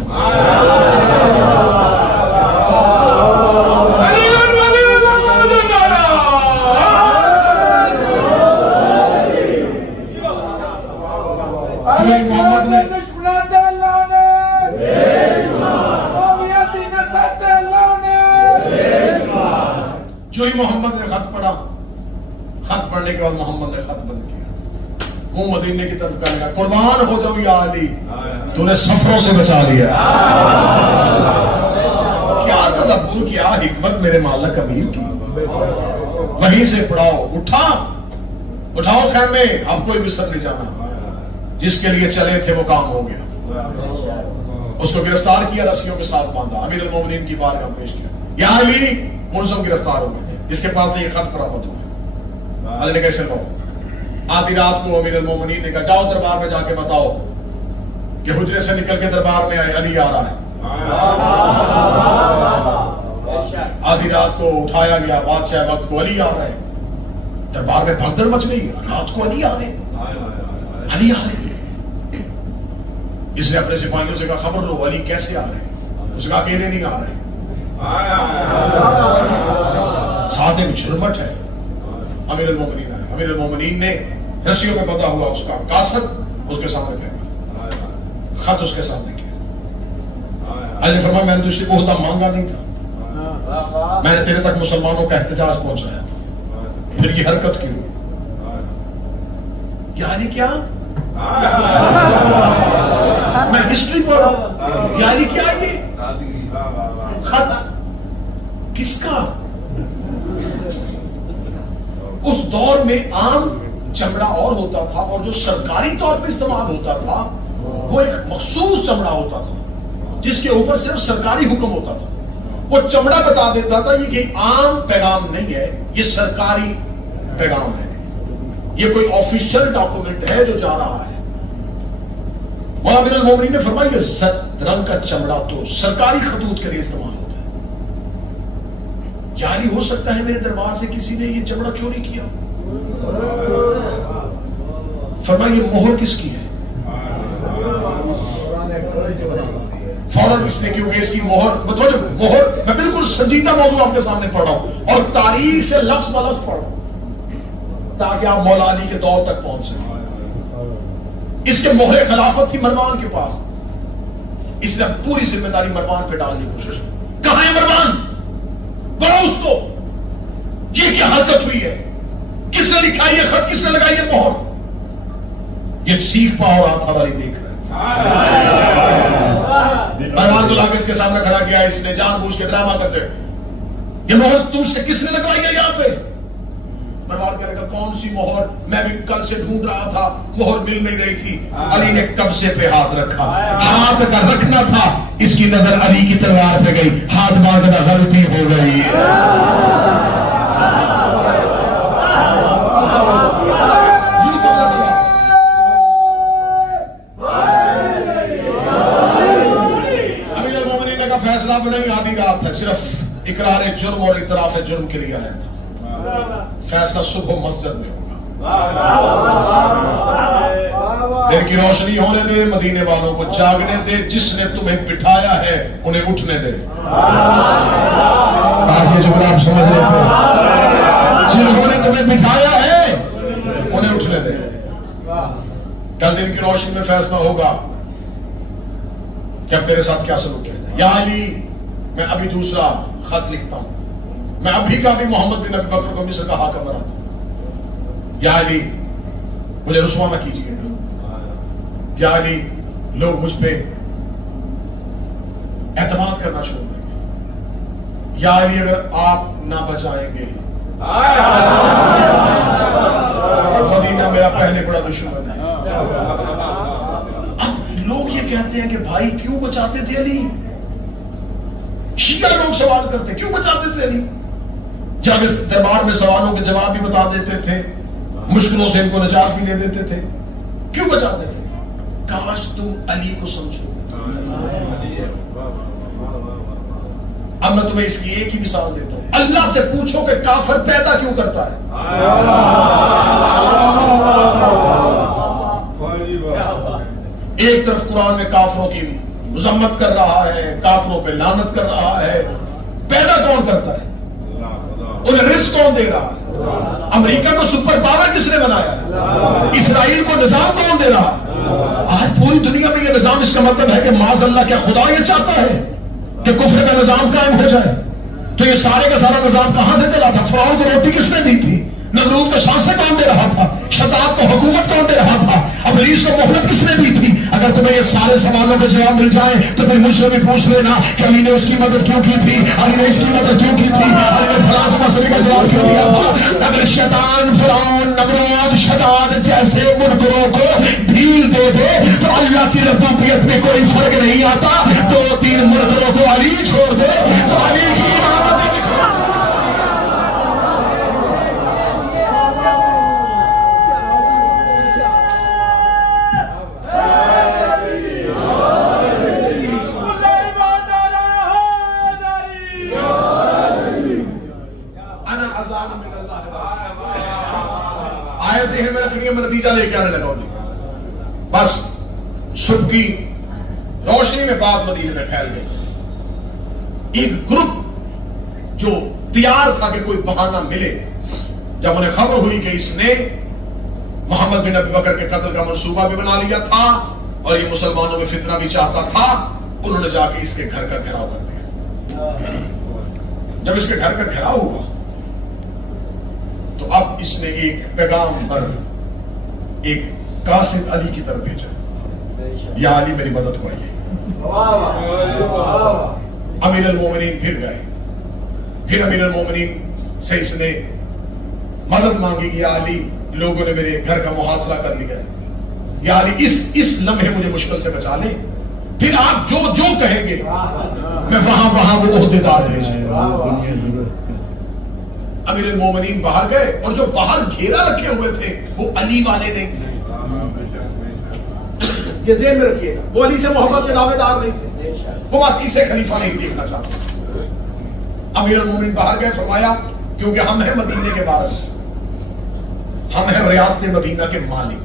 محمد نے جو ہی محمد نے خط پڑھا, خط پڑھنے کے بعد محمد نے خط بند کیا, منہ مدینے کی طرف کرنے کا, قربان ہو جاؤ یا علی, تو نے سفروں سے بچا لیا. کیا تدبر, کیا حکمت میرے مالک امیر کی. وہیں سے پڑھاؤ, اٹھاؤ خیمے, اب کوئی مصر نہیں جانا. جس کے لیے چلے تھے وہ کام ہو گیا. اس کو گرفتار کیا, رسیوں کے ساتھ باندھا, امیر المومنین کی بارگاہ میں پیش کیا. یا علی, ملزم گرفتار ہو گئے, اس کے پاس سے یہ خط پڑا مت ہوا. علی نے کیسے کہا؟ آدھی رات کو امیر المومنین نے کہا جاؤ دربار میں جا کے بتاؤ کہ حجرے سے نکل کے دربار میں آئے, علی آ رہا ہے. آدھی رات کو اٹھایا گیا, بادشاہ وقت کو علی آ رہے ہیں. دربار میں بھگدڑ مچ گئی, رات کو علی آ رہے, علی آ رہے. اس نے اپنے سپاہیوں سے کہا خبر لو علی کیسے آ رہے ہیں. اس نے کہا اکیلے نہیں آ رہے, ساتھ ایک جھرمٹ ہے. امیر المومنین آئے. امیر المومنین نے رسیوں میں بندھا ہوا اس کا کاسد اس کے سامنے پھینکا, خط اس کے سامنے کیا. علی نے فرمایا میں نے تجھ سے عہدہ مانگا نہیں تھا, میں نے تیرے تک مسلمانوں کا احتجاج پہنچایا تھا, پھر یہ حرکت کیوں؟ یا علی کیا میں ہسٹری پڑھ رہا ہوں، یعنی کیا یہ خط کس کا؟ اس دور میں عام چمڑا اور ہوتا تھا، اور جو سرکاری طور پہ استعمال ہوتا تھا وہ ایک مخصوص چمڑا ہوتا تھا جس کے اوپر صرف سرکاری حکم ہوتا تھا۔ وہ چمڑا بتا دیتا تھا یہ عام پیغام نہیں ہے، یہ سرکاری پیغام ہے، یہ کوئی آفیشل ڈاکومنٹ ہے جو جا رہا ہے۔ مولا امیر المومنین نے فرمایا یہ زرد رنگ کا چمڑا تو سرکاری خطوط کے لیے استعمال ہوتا ہے، یعنی ہو سکتا ہے میرے دربار سے کسی نے یہ چمڑا چوری کیا۔ فرمایا یہ مہر کس کی ہے؟ فوراً اس نے، کیونکہ اس کی مہر مہر، میں بالکل سنجیدہ موضوع آپ کے سامنے پڑھ رہا ہوں اور تاریخ سے لفظ بلفظ پڑھ رہا ہوں تاکہ آپ مولا علی کے دور تک پہنچ سکیں۔ اس کے مہر خلافت تھی مروان کے پاس، اس نے پوری ذمہ داری مروان پہ ڈالنے کی کوشش کی۔ کہاں ہے مروان؟ بڑھو اس کو، یہ کیا حرکت ہوئی ہے؟ کس نے لکھا یہ خط؟ کس نے لگائی یہ مہر؟ یہ سیکھ پاؤ رہا تھا والی دیکھ رہے تھے۔ مروان کو لاکر اس کے سامنے کھڑا کیا، اس نے جان بوجھ کے ڈرامہ کرتے یہ مہر تم سے کس نے لگوائی ہے یہاں پہ؟ مروان کہنے کا کون سی مہر؟ میں بھی کل سے ڈھونڈ رہا تھا، مہر مل نہیں رہی تھی۔ علی نے قبضے پہ ہاتھ رکھا، ہاتھ کا رکھنا تھا، اس کی نظر علی کی تلوار پہ گئی، ہاتھ باندھنا غلطی ہو گئی۔ امیر المومنین نے کہا فیصلہ بھی نہیں، آدھی رات ہے، صرف اقرار جرم اور اعتراف جرم کے لیے آیا تھا، فیصلہ صبح مسجد میں ہوگا۔ دن کی روشنی ہونے دے، مدینے والوں کو جاگنے دے، جس نے تمہیں بٹھایا ہے انہیں اٹھنے دے۔ آج یہ جملہ آپ سمجھ رہے تھے، جنہوں نے تمہیں بٹھایا ہے انہیں اٹھنے دے۔ کل دن کی روشنی میں فیصلہ ہوگا کہ اب تیرے ساتھ کیا سلوک کیا جائے۔ یا علی میں ابھی دوسرا خط لکھتا ہوں، میں ابھی کا بھی محمد بن ابی بکر کو مصر کا حاکم بناتا ہوں۔ یا علی مجھے رسوا نہ کیجیے، یا علی لوگ مجھ پہ اعتماد کرنا شروع کریں گے، یا علی اگر آپ نہ بچائیں گے مدینہ میرا پہلے بڑا دشمن ہے۔ اب لوگ یہ کہتے ہیں کہ بھائی کیوں بچاتے تھے علی؟ شیعہ لوگ سوال کرتے کیوں بچاتے تھے علی؟ جب اس دربار میں سوالوں کے جواب بھی بتا دیتے تھے، مشکلوں سے ان کو نجات بھی دے دیتے تھے، کیوں بچاتے تھے؟ کاش تم علی کو سمجھو۔ اب میں تمہیں اس کی ایک ہی مثال دیتا ہوں، اللہ سے پوچھو کہ کافر پیدا کیوں کرتا ہے؟ ایک طرف قرآن میں کافروں کی مذمت کر رہا ہے، کافروں پہ لعنت کر رہا ہے، پیدا کون کرتا ہے؟ انہیں رزق کون دے رہا ہے؟ امریکہ کو سپر پاور کس نے بنایا؟ اسرائیل کو نظام کون دے رہا ہے؟ آج پوری دنیا میں یہ نظام، اس کا مطلب ہے کہ معاذ اللہ کیا خدا یہ چاہتا ہے کہ کفر کا نظام قائم ہو جائے؟ تو یہ سارے کا سارا نظام کہاں سے چلا تھا؟ فرعون کو روٹی کس نے دی تھی؟ نمرود کو سانسیں کون دے رہا تھا؟ شداد کو حکومت کون دے رہا تھا؟ ابلیس کو مہلت کس نے دی تھی؟ اگر تمہیں یہ سارے سوالوں کے جواب مل جائیں تو پھر مجھ سے بھی پوچھ لینا کہ علی نے اس کی مدد کیوں کی تھی، علی نے اس کی مدد کیوں کی تھی، علی نے فلاں مسئلے کا جواب کیوں دیا تھا؟ اگر شیطان فرعون نمرود شداد جیسے منکروں کو ڈھیل دے دے تو اللہ کی ربوبیت میں کوئی فرق نہیں آتا۔ دو تین منکروں کو علی چھوڑ دے تو علی کی امامت ذہن میں رکھنی ہے، میں نتیجہ لے کے آنے لگا ہوں۔ بس صبح کی روشنی میں بات مدینے میں پھیل گئی۔ ایک گروپ جو تیار تھا کہ کوئی بہانہ ملے، جب انہیں خبر ہوئی کہ اس نے محمد بن ابی بکر کے قتل کا منصوبہ بھی بنا لیا تھا اور یہ مسلمانوں میں فتنہ بھی چاہتا تھا، انہوں نے جا کے اس کے گھر کا گھیراؤ کر دیا۔ جب اس کے گھر کا گھیراؤ ہوا تو اب اس نے ایک پیغام پر ایک قاصد علی کی طرف بھیجا، یا علی میری مدد کو آئیے۔ امیر المومنین پھر گئے، پھر امیر المومنین سے اس نے مدد مانگی کہ یا علی لوگوں نے میرے گھر کا محاصرہ کر لیا، یا علی اس لمحے مجھے مشکل سے بچا لیں، پھر آپ جو جو کہیں گے میں وہاں وہ عہدیدار بھیجیں۔ امیر المومنین باہر گئے، اور جو باہر گھیرا رکھے ہوئے تھے وہ علی والے نہیں تھے، یہ ذہن میں رکھیے، وہ علی سے محبت کے دعوے دار نہیں تھے، وہ بس اسے خلیفہ نہیں دیکھنا چاہتے۔ امیر المومنین باہر گئے، فرمایا کیونکہ ہم ہیں مدینے کے وارث، ہم ہیں ریاست مدینہ کے مالک،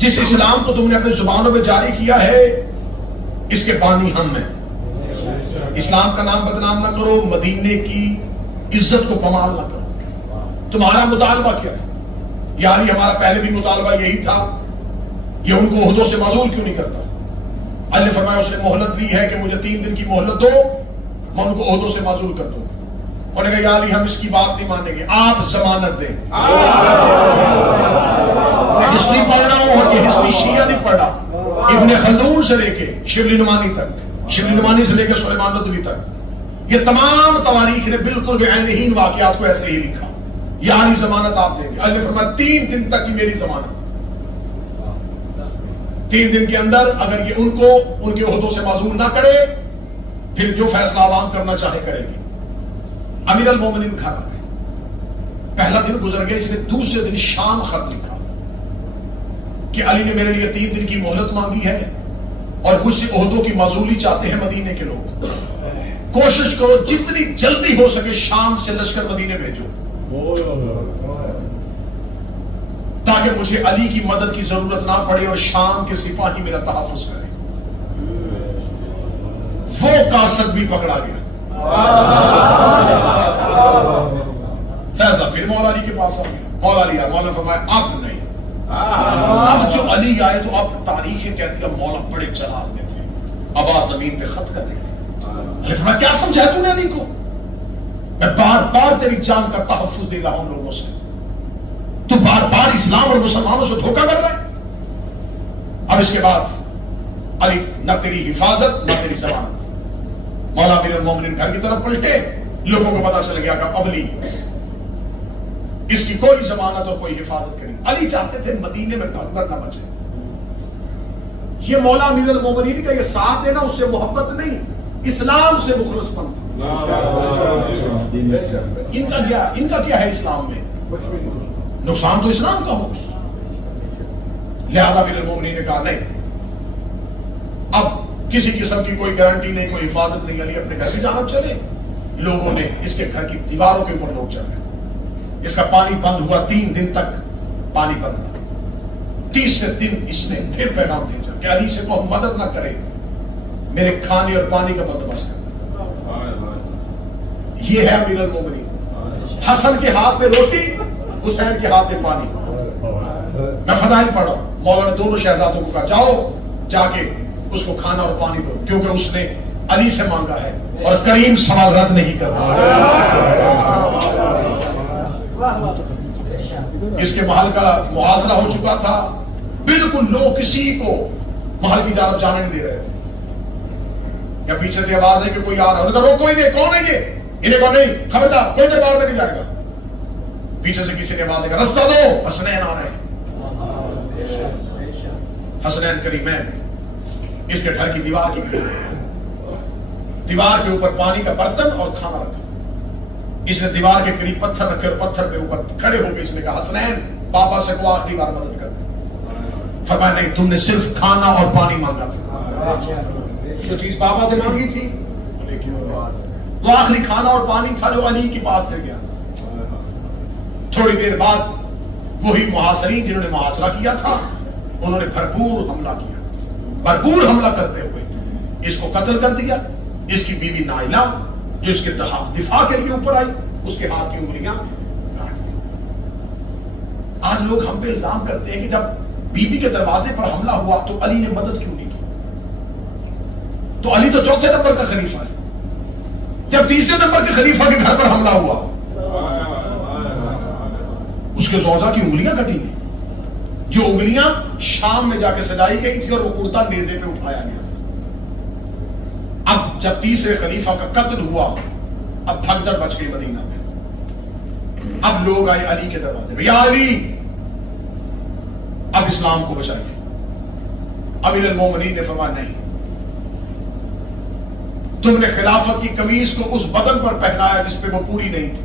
جس اسلام کو تم نے اپنے زبانوں میں جاری کیا ہے اس کے بانی ہم ہیں، اسلام کا نام بدنام نہ کرو، مدینے کی عزت کو پامال نہ کرو، تمہارا مطالبہ کیا ہے؟ یعنی ہمارا پہلے بھی مطالبہ یہی تھا، یہ ان کو عہدوں سے معزول کیوں نہیں کرتا؟ اللہ نے فرمایا اس نے مہلت دی ہے کہ مجھے 3 دن کی مہلت دو، میں ان کو عہدوں سے معزول کر دوں۔ انہوں نے کہا یا علی ہم اس کی بات نہیں مانیں گے، آپ ضمانت دیں۔ ہسٹری پڑھ رہا ہوں، اور یہ ہسٹری شیعہ نہیں پڑھ رہا، ابن خلدون سے لے کے شبلی نعمانی تک، شبلی نعمانی سے لے کے سلیمان ندوی تک، یہ تمام تواریخ نے بالکل بعینہین واقعات کو ایسے ہی لکھا، یا علی ضمانت آپ دیں گے۔ اللہ نے فرمایا 3 دن تک کی میری ضمانت، 3 دن کے اندر اگر یہ ان کو ان کے عہدوں سے معزول نہ کرے پھر جو فیصلہ عوام کرنا چاہے کرے گی۔ امیر المومنین گھر آ گئے، پہلا دن گزر گیا، اس نے دوسرے دن شام خط لکھا کہ علی نے میرے لیے 3 دن کی مہلت مانگی ہے اور مجھ سے عہدوں کی معزولی چاہتے ہیں مدینے کے لوگ، کوشش کرو جتنی جلدی ہو سکے شام سے لشکر مدینے بھیجو تاکہ مجھے علی کی مدد کی ضرورت نہ پڑے اور شام کے سپاہی میرا تحفظ کرے۔ وہ قاصد بھی پکڑا گیا، فیصلہ پھر مولا علی کے پاس آ گیا، مولا علی آیا، مولا فرمایا اب نہیں، اب جو علی آئے تو اب تاریخیں کہتی ہے مولا بڑے جلال میں تھے، ابا زمین پہ خط کر رہے تھے۔ علی فرمایا کیا سمجھایا تو نے علی کو؟ میں بار بار تیری جان کا تحفظ دے رہا ہوں لوگوں سے، تو بار بار اسلام اور مسلمانوں سے دھوکہ کر رہا ہے۔ اب اس کے بعد علی نہ تیری حفاظت نہ تیری ضمانت۔ مولا امیر المومنین گھر کی طرف پلٹے، لوگوں کو پتا چل گیا کہ اب علی اس کی کوئی ضمانت اور کوئی حفاظت کریں۔ علی چاہتے تھے مدینے میں بھگدڑ نہ بچے۔ یہ مولا امیر المومنین کا یہ ساتھ دینا اس سے محبت نہیں، اسلام سے مخلص پن تھا۔ ان کا کیا ہے اسلام میں؟ نقصان تو اسلام کا ہو۔ لہذا امیر المومنین نے کہا نہیں، اب کسی قسم کی کوئی گارنٹی نہیں، کوئی حفاظت نہیں، علی اپنے گھر کی جانب چلے۔ لوگوں نے اس کے گھر کی دیواروں کے اوپر لوگ چڑھ گئے، اس کا پانی بند ہوا، 3 دن تک پانی بند رہا۔ 30ویں دن اس نے پھر پیغام بھیجا کہ علی سے کو مدد نہ کرے، میرے کھانے اور پانی کا بندوبست کر۔ یہ ہے امیر المومنین، حسن کے ہاتھ میں روٹی، حسین کے ہاتھ میں پانی۔ میں فضائل پڑھ رہا ہوں، مولا نے دونوں شہزادوں کو کہا جاؤ جا کے اس کو کھانا اور پانی دو، کیونکہ اس نے علی سے مانگا ہے اور کریم سوال رد نہیں کرتا۔ اس کے محل کا محاصرہ ہو چکا تھا، بالکل لوگ کسی کو محل کی جانب جانے نہیں دے رہے تھے۔ یا پیچھے سے آواز ہے کہ کوئی آ رہا ہے، وہ کوئی نہیں، کون ہے یہ؟ انہیں کہا نہیں، خبردار کوئی دربار میں نہیں جائے گا۔ پیچھے سے کسی نے آواز ہے رستہ دو، حسنین آ رہے ہیں، حسنین کریمین۔ اس کے گھر کی دیوار کی گئی، دیوار کے اوپر پانی کا برتن اور کھانا رکھا۔ اس نے دیوار کے قریب پتھر رکھے اور پتھر پہ اوپر کھڑے ہو کے اس نے کہا حسنین پاپا سے کو آخری بار مدد کر دے۔ فرمایا نہیں، تم نے صرف کھانا اور پانی مانگا تھا، جو چیز پاپا سے مانگی تھی وہ آخری کھانا اور پانی تھا جو علی کے پاس سے گیا تھا۔ تھوڑی دیر بعد وہی محاصرین جنہوں نے محاصرہ کیا تھا انہوں نے بھرپور حملہ کیا، بھرپور حملہ کرتے ہوئے اس کو قتل کر دیا۔ اس کی بیوی نائلہ جو اس کے دفاع کے لیے اوپر آئی، اس کے ہاتھ کی انگلیاں کاٹ دی۔ آج لوگ ہم پہ الزام کرتے ہیں کہ جب بیوی کے دروازے پر حملہ ہوا تو علی نے مدد کیوں نہیں کی؟ تو علی تو 4تھے نمبر کا خلیفہ ہے، جب 3رے نمبر کے خلیفہ کے گھر پر حملہ ہوا اس کے زوجہ کی انگلیاں کٹی گئی۔ جو انگلیاں شام میں جا کے سجائی گئی تھی اور وہ کرتا نیزے پہ اٹھایا گیا تھا. اب جب تیسرے خلیفہ کا قتل ہوا اب بھگدڑ مچ گئی مدینہ میں. اب لوگ آئے علی کے دروازے پہ, یا علی اب اسلام کو بچائیے. امیر المومنین نے فرمایا نہیں, تم نے خلافت کی قمیص کو اس بدن پر پہنایا جس پہ وہ پوری نہیں تھی,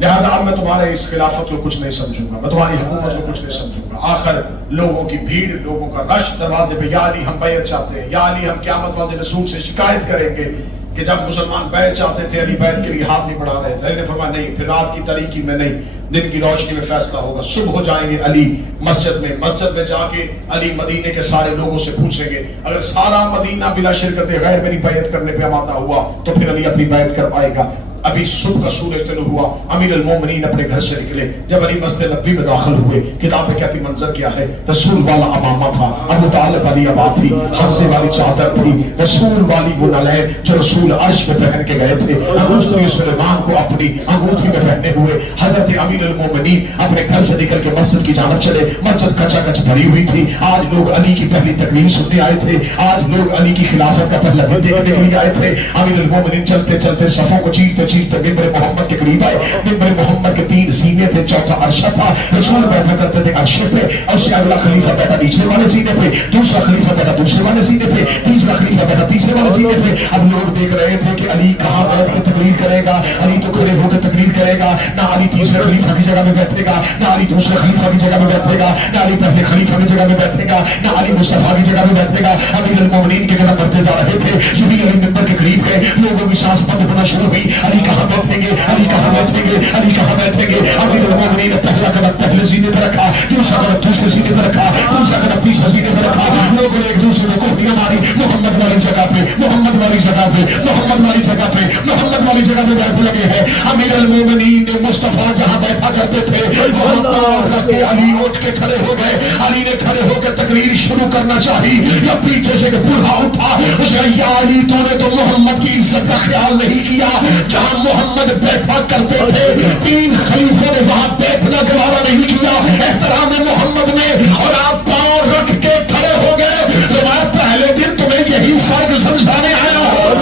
لہذا اب میں تمہارے اس خلافت کو کچھ نہیں سمجھوں گا, میں تمہاری حکومت کو کچھ نہیں سمجھوں گا. آخر لوگوں کی بھیڑ, لوگوں کا رش دروازے پہ, یا علی ہم بیعت چاہتے ہیں, یا علی ہم قیامت والے رسول سے شکایت کریں گے کہ جب مسلمان بیعت چاہتے تھے علی بیعت کے لیے ہاتھ نہیں بڑھا رہے تھے. علی نے فرمایا نہیں, پھر رات کی تاریکی میں نہیں, دن کی روشنی میں فیصلہ ہوگا. صبح ہو جائیں گے علی مسجد میں جا کے علی مدینے کے سارے لوگوں سے پوچھیں گے, اگر سارا مدینہ بلا شرکت غیر میری بیعت کرنے پہ آمادہ ہوا تو پھر علی اپنی بیعت کر پائے گا. ابھی صبح کا سورج طلوع ہوا, امیر المومنین اپنے گھر سے نکلے. جب علی مسجد نبوی میں داخل ہوئے, کتابیں کہتی منظر کیا ہے, رسول والا امامہ تھا, ابو طالب والی عبا تھی, حمزے والی چادر تھی, رسول والی وہ نلے جو رسول عرش پہ پہن کے گئے تھے, انگوٹھی سلیمان کو اپنی انگوٹھی میں پہنے ہوئے حضرت امیر المومنین اپنے گھر سے نکل کے مسجد کی جانب چلے. مسجد کچا کچ بھری ہوئی تھی. آج لوگ علی کی پہلی تقریر سننے آئے تھے, آج لوگ علی کی خلافت کا پہلا دن دیکھنے کے لیے آئے تھے. امیر المومنین چلتے چلتے صفوں کو چیرتے چیرتے ممبر محمد کے قریب آئے. ممبر محمد کے 3 سینے تھے, چوتھا عرشہ تھا. رسول بیٹھا کرتے تھے عرشے پہ, اور اس سے اگلا خلیفہ بیٹھا نیچے والے سینے پہ, دوسرا خلیفہ بیٹھا دوسرے والے سینے پہ, تیسرا خلیفہ بیٹھا تیسرے والے سینے پہ. اب لوگ دیکھ رہے تھے کہ علی کہاں بیٹھ کے تقریر کرے گا. علی تو کھڑے ہو کے تقریر کرے گا, نہ علی تیسرے خلیفہ کی جگہ میں بیٹھے گا, نہ علی دوسرے خلیفہ کی جگہ میں بیٹھے گا, نہ علی پہلے خلیفہ کی جگہ میں بیٹھے گا, نہ علی مصطفیٰ کی جگہ میں بیٹھے گا. امیر المومنین کے قدم بڑھتے جا رہے تھے. جب علی ممبر کے قریب گئے, لوگوں کی سانس بند ہونا شروع ہوئی. علی کہاں بیٹھیں گے, علی کہاں بیٹھیں گے, علی کہاں بیٹھیں گے. امیر المومنین نے پہلا قدم پہلے سینے پہ رکھا, دوسرا قدم دوسرے سینے پہ رکھا, دوسرا قدم تیسرے سینے پہ رکھا. لوگوں نے ایک دوسرے کو گولیاں ماری, محمد والی جگہ پہ, محمد والی جگہ پہ, محمد والی جگہ پہ, محمد والی جگہ پہ بیٹھنے لگے ہیں. امیر المومنین نے مصطفیٰ جہاں بیٹھا کرتے تھے وہاں پاؤں رکھ کے علی اٹھ کے کھڑے ہو گئے. علی نے کھڑے ہو کے تقریر شروع کرنا چاہی, یا پیچھے سے بوڑھا اٹھا, اس نے یا علی تو نے تو محمد کی عزت کا خیال نہیں کیا. جہاں محمد بیٹھا کرتے تھے 3 خلیفوں نے وہاں بیٹھنا گوارا نہیں کیا احترام محمد میں, اور آپ پاؤں رکھ کے کھڑے ہو گئے. تو میں پہلے دن تمہیں یہی فرق سمجھانے آیا ہوں.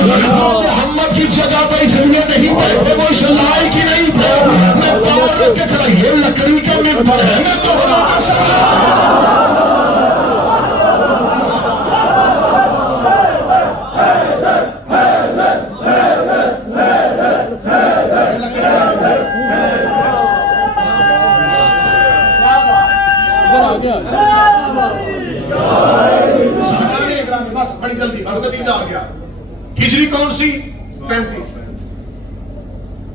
محمد کی جگہ پر اس لیے نہیں بیٹھے, وہ اس لائق ہی نہیں تھے. میں پاؤں رکھ کے کھڑا, یہ لکڑی کا ممبر ہے, میں تو بس بڑی جلدی بس نتیجہ آ گیا. ہجری کون سی؟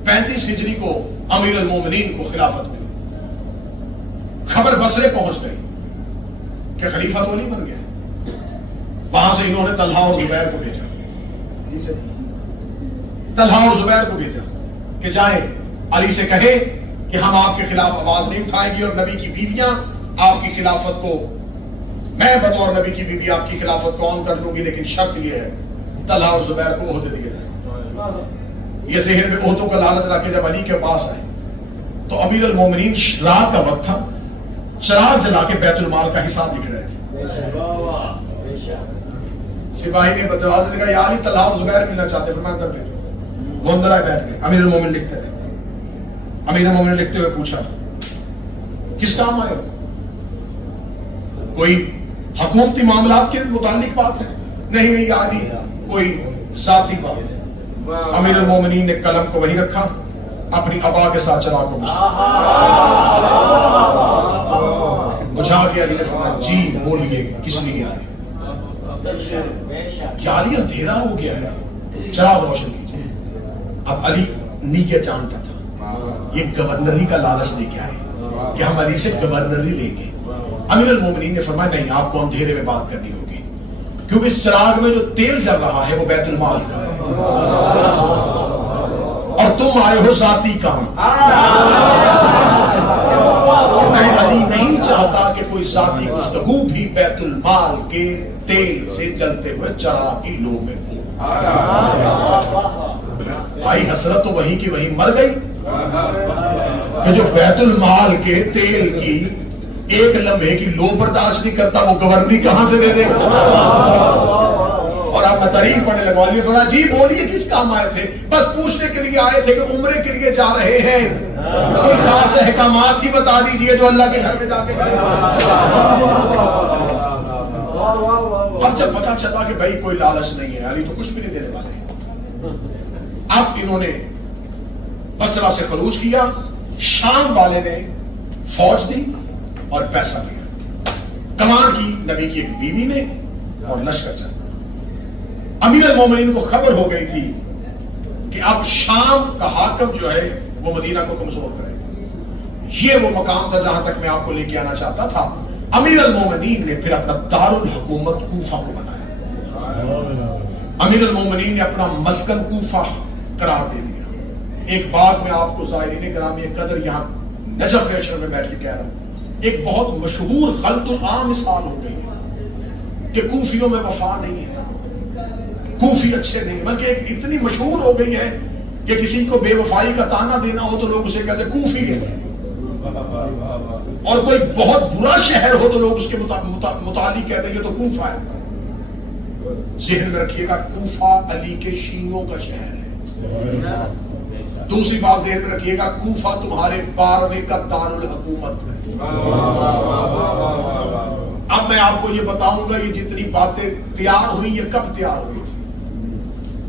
35 ہجری کو امیر المومنین کو خلافت ملی. خبر بصرے پہنچ گئی کہ خلیفہ تو علی بن گیا. وہاں سے انہوں نے طلحہ اور زبیر کو بھیجا, طلحہ اور زبیر کو بھیجا کہ جائیں علی سے کہے کہ ہم آپ کے خلاف آواز نہیں اٹھائیں گی, اور نبی کی بیویاں آپ کی خلافت کو, میں بطور نبی کی بیوی آپ کی خلافت کو آن کر لوں گی, لیکن شرط یہ ہے طلحہ اور زبیر کو عہدے دیے جائیں. یہ ذہن میں عہدوں کا لالچ رکھ کے جب علی کے پاس آئے تو امیر المومنین رات کا وقت تھا, چراغ جلا کے بیت المال کا حساب لکھ رہے تھے. سپاہی نے دروازے سے کہا یا علی طلحہ اور زبیر ملنا چاہتے, فرمایا اندر بھیجو. وہ اندر آئے بیٹھ گئے. امیر المومنین لکھتے رہے. امیر المومنین لکھتے ہوئے پوچھا کس کام آئے ہو؟ کوئی حکومتی معاملات کے متعلق بات ہے؟ نہیں یا علی کوئی ذاتی بات ہے. امیر المومنین نے قلم کو وہی رکھا, اپنی ابا کے ساتھ چراغ کو بجھا کے علی نے فرمایا جی بولیے کس لیے آئے؟ کیا علی اندھیرا ہو گیا ہے, چراغ روشن کیجیے. اب علی نیت جانتا تھا یہ گورنری کا لالچ لے کے آئے کہ ہم علی سے گورنری لیں گے. امیر المومنین نے فرمایا نہیں, آپ کو اندھیرے میں بات کرنی ہوگی, کیونکہ اس چراغ میں جو تیل جل رہا ہے وہ بیت المال کا ہے, اور تم آئے ہو ذاتی کام. میں علی نہیں چاہتا کہ کوئی ذاتی گفتگو بھی بیت المال کے تیل سے جلتے ہوئے چراغ کی لو میں ہو. آئی حسرت تو وہی کی وہی مر گئی کہ جو بیت المال کے تیل کی ایک لمحے کی لو برداشت نہیں کرتا وہ گورنری کہاں سے دے دے گا؟ اور آپ تاریخ پڑھنے لگوا لیے فرمایا جی بولیے کس کام آئے تھے؟ بس پوچھنے کے لیے آئے تھے کہ عمرے کے لیے جا رہے ہیں، کوئی خاص احکامات ہی بتا دیجئے جو اللہ کے گھر میں جا کے کریں۔ اب جب پتہ چلا کہ بھائی کوئی لالچ نہیں ہے، علی تو کچھ بھی نہیں دینے والے، اب انہوں نے بصرہ سے خروج کیا، شام والے نے فوج دی اور پیسہ دیا، کمان کی نبی کی ایک بیوی نے اور لشکر چلا۔ امیر المومنین کو خبر ہو گئی تھی کہ اب شام کا حاکم جو ہے وہ مدینہ کو کمزور کرے گا، یہ وہ مقام تھا جہاں تک میں آپ کو لے کے آنا چاہتا تھا۔ امیر المومنین نے پھر اپنا دارالحکومت کوفہ کو بنایا، امیر المومنین نے اپنا مسکن کوفہ قرار دے دیا۔ ایک بات میں آپ کو زائرین گرامی قدر یہاں نجف فیشن میں بیٹھ کے کہہ رہا ہوں، ایک بہت مشہور غلط العام مثال ہو گئی ہے کہ کوفیوں میں وفا نہیں ہے، کوفی اچھے نہیں، بلکہ ایک اتنی مشہور ہو گئی ہے کہ کسی کو بے وفائی کا تانا دینا ہو تو لوگ اسے کہتے کوفی ہے، اور کوئی بہت برا شہر ہو تو لوگ اس کے متعلق کہتے ہیں یہ تو کوفہ ہے۔ ذہن میں رکھیے گا کوفہ علی کے شیعوں کا شہر ہے۔ دوسری بات ذہن میں رکھیے گا کوفہ تمہارے 12ویں کا دارالحکومت ہے۔ اب میں آپ کو یہ بتاؤں گا یہ جتنی باتیں تیار ہوئی یہ کب تیار ہوئی تھی،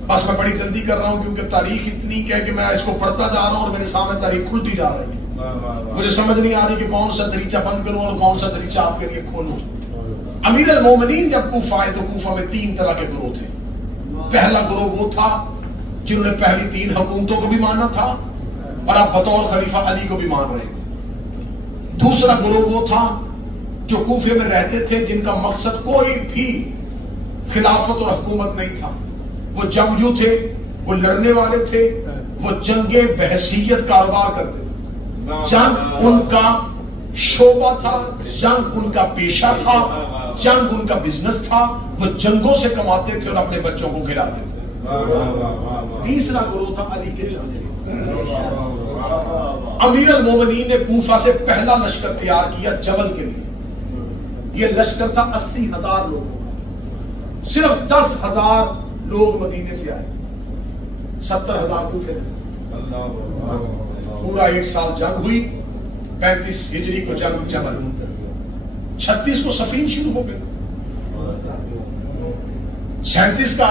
بس میں بڑی جلدی کر رہا ہوں کیونکہ تاریخ اتنی ہے کہ میں اس کو پڑھتا جا رہا ہوں اور میرے سامنے تاریخ کھلتی جا رہی ہے، مجھے سمجھ نہیں آ رہی کہ کون سا دریچہ بند کروں اور کون سا دریچہ آپ کے لیے کھولوں۔ امیر المومنین جب کوفہ آئے تو کوفہ میں 3 طرح کے گروہ تھے۔ پہلا گروہ وہ تھا جنہوں نے پہلی 3 حکومتوں کو بھی مانا تھا اور اب بطور خلیفہ علی کو بھی مان رہے تھے۔ دوسرا گروہ وہ تھا جو کوفے میں رہتے تھے جن کا مقصد کوئی بھی خلافت اور حکومت نہیں تھا، وہ جنگجو تھے، وہ لڑنے والے تھے، وہ جنگ بحثیت کاروبار کرتے تھے، جنگ ان کا شعبہ تھا، جنگ ان کا پیشہ تھا، جنگ ان کا بزنس تھا، وہ جنگوں سے کماتے تھے اور اپنے بچوں کو کھلاتے تھے۔ تیسرا گروہ تھا علی کے چاہنے۔ امیر المومنین نے کوفہ سے پہلا لشکر تیار کیا جبل کے لیے، یہ لشکر تھا 80,000 لوگوں کا، صرف 10,000 لوگ مدینے سے آئے، 70,000 کوفے تھے۔ پورا 1 سال جنگ ہوئی، 35 ہجری کو جنگ جبل، 36 کو صفین شروع ہو گئے، 37 کا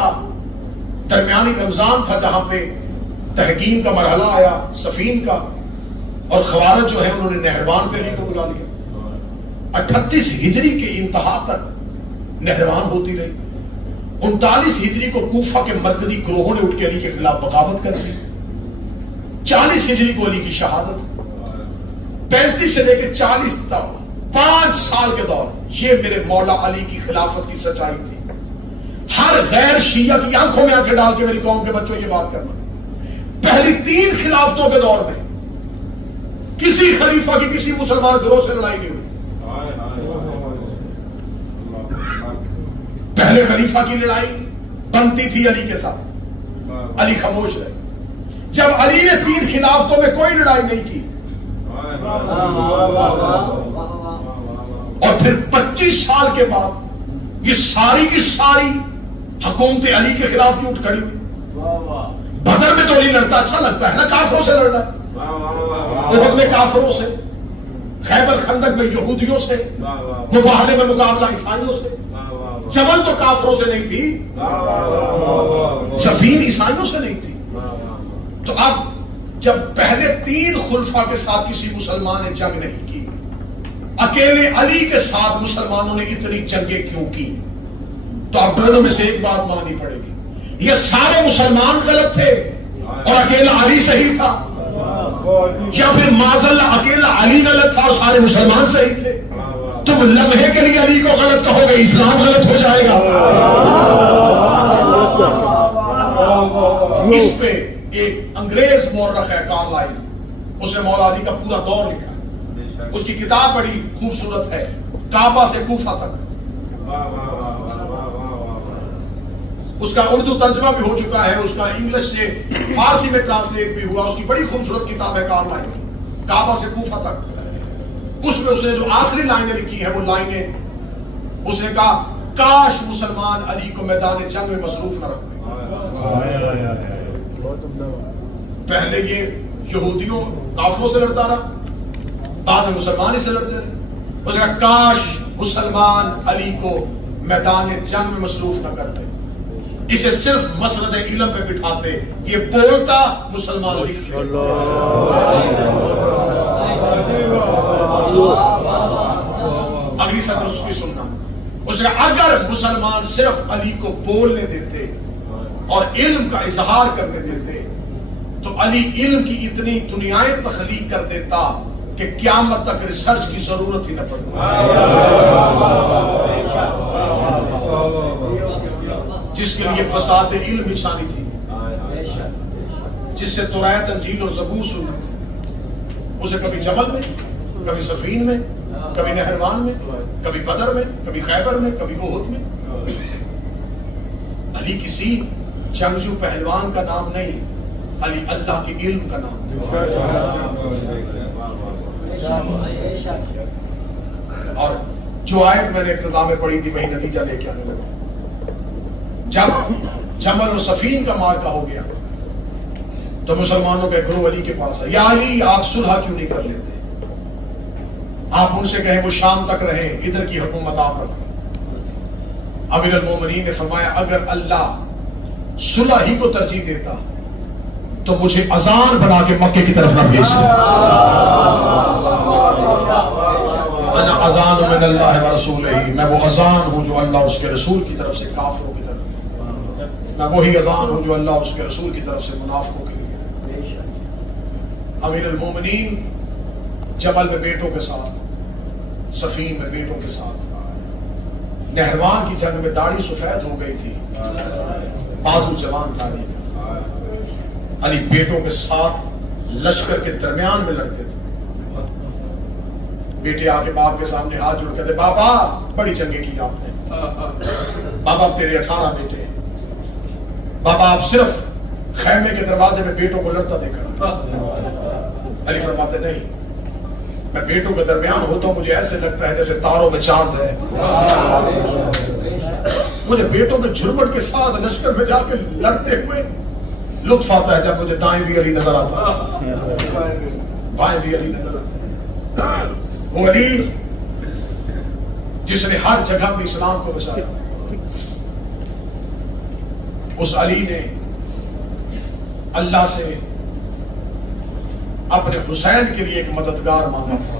درمیانی رمضان تھا جہاں پہ تحکیم کا مرحلہ آیا صفین کا، اور خوارج جو ہے انہوں نے نہروان پہ علی کو بلا لیا۔ 38 ہجری کے انتہا تک نہروان ہوتی رہی۔ 39 ہجری کو کوفہ کے مرکزی گروہوں نے اٹھ کے علی کے خلاف بغاوت کر دی۔ 40 ہجری کو علی کی شہادت۔ 35 سے لے کے 40 تک 5 سال کے دور یہ میرے مولا علی کی خلافت کی سچائی تھی۔ ہر غیر شیعہ کی آنکھوں میں آنکھیں ڈال کے میری قوم کے بچوں یہ بات کرنا، پہلی 3 خلافتوں کے دور میں کسی خلیفہ کی کسی مسلمان گروہ سے لڑائی نہیں ہوئی۔ پہلے خلیفہ کی لڑائی بنتی تھی علی کے ساتھ، علی خاموش رہے۔ جب علی نے 3 خلافتوں میں کوئی لڑائی نہیں کی اور پھر 25 سال کے بعد یہ ساری کی ساری حکومت علی کے خلاف کی اٹھ کھڑی ہوئی۔ بدر میں تو علی لڑتا اچھا لگتا ہے نا، کافروں سے لڑنا، احد میں کافروں سے، خیبر خندق میں یہودیوں سے، مباہلے میں مقابلہ عیسائیوں سے۔ جبل تو کافروں سے نہیں تھی، صفین عیسائیوں سے نہیں تھی۔ تو اب جب پہلے 3 خلفاء کے ساتھ کسی مسلمان نے جنگ نہیں کی، اکیلے علی کے ساتھ مسلمانوں نے اتنی جنگیں کیوں کی؟ تو اب دونوں میں سے ایک بات ماننی پڑے گی، یہ سارے مسلمان غلط تھے اور اکیلا علی صحیح تھا، یا پھر معاذاللہ اکیلا علی غلط تھا اور سارے مسلمان صحیح تھے؟ تم لمحے کے لیے علی کو غلط کہو گے، اسلام غلط ہو جائے گا۔ اس پہ ایک انگریز مورخ ہے کارلائل، اس نے مولا علی کا پورا دور لکھا ہے، اس کی کتاب بڑی خوبصورت ہے، کعبہ سے کوفہ تک۔ اس کا اردو ترجمہ بھی ہو چکا ہے، اس کا انگلش سے فارسی میں ٹرانسلیٹ بھی ہوا، اس کی بڑی خوبصورت کتاب ہے کعبہ سے کوفہ تک۔ اس میں اس نے جو آخری لائنیں لکھی ہیں وہ لائنیں اس نے کہا کاش مسلمان علی کو میدان جنگ میں مصروف نہ رکھتے۔ پہلے یہ یہودیوں کافروں سے لڑتا رہا، بعد میں مسلمان ہی سے لڑتے رہے۔ اس نے کہا کاش مسلمان علی کو میدان جنگ میں مصروف نہ کرتے، اسے صرف مسند علم پہ بٹھاتے، یہ بولتا مسلمان لکھتے۔ اگلی سطر اس کی سننا، اس نے اگر مسلمان صرف علی کو بولنے دیتے اور علم کا اظہار کرنے دیتے تو علی علم کی اتنی دنیائیں تخلیق کر دیتا کہ قیامت تک ریسرچ کی ضرورت ہی نہ پڑتی۔ جس کے لیے بساط علم بچھانی تھی، جس سے توریت انجیل اور زبور سنی تھی، اسے کبھی جبل میں، کبھی سفین میں، کبھی نہروان میں، کبھی بدر میں، کبھی خیبر میں، کبھی احد میں۔ علی کسی جنگجو پہلوان کا نام نہیں، علی اللہ کے علم کا نام تھا۔ اور جو آیت میں نے ابتدا میں پڑھی تھی وہی نتیجہ لے کے آنے لگا۔ جب جمل و سفین کا مارکا ہو گیا تو مسلمانوں کا گروہ علی کے پاس ہے، یا علی آپ صلح کیوں نہیں کر لیتے؟ آپ ان سے کہیں وہ شام تک رہیں، ادھر کی حکومت آپ رکھیں۔ امیر المومنین نے فرمایا اگر اللہ صلح ہی کو ترجیح دیتا تو مجھے اذان بنا کے مکے کی طرف نہ بھیجتے۔ انا اذان من اللہ و رسولہ، میں وہ اذان ہوں جو اللہ اس کے رسول کی طرف سے کافروں کی طرف، میں وہی اذان ہوں جو اللہ اور اس کے رسول کی طرف سے منافقوں کے لیے۔ امیر المومنین جبل میں بیٹوں کے ساتھ، سفین میں بیٹوں کے ساتھ، نہروان کی جنگ میں داڑھی سفید ہو گئی تھی، بازو جوان تھا علی، علی بیٹوں کے ساتھ لشکر کے درمیان میں لڑتے تھے۔ بیٹے آ کے باپ کے سامنے ہاتھ جوڑ کہتے بابا بڑی جنگیں کی آپ نے، بابا اب تیرے 18 بیٹے ہیں، بابا آپ صرف خیمے کے دروازے میں بیٹوں کو لڑتا دیکھا۔ علی فرماتے نہیں، میں بیٹوں کے درمیان ہوتا ہوں مجھے ایسے لگتا ہے جیسے تاروں میں چاند ہے، مجھے بیٹوں کے جھرمٹ کے ساتھ لشکر میں جا کے لڑتے ہوئے لطف آتا ہے جب مجھے دائیں بھی علی نظر آتا ہے، بائیں بھی علی نظر آتا ہے۔ وہ علی جس نے ہر جگہ پہ اسلام کو بچایا، اس علی نے اللہ سے اپنے حسین کے لیے ایک مددگار مانگا تھا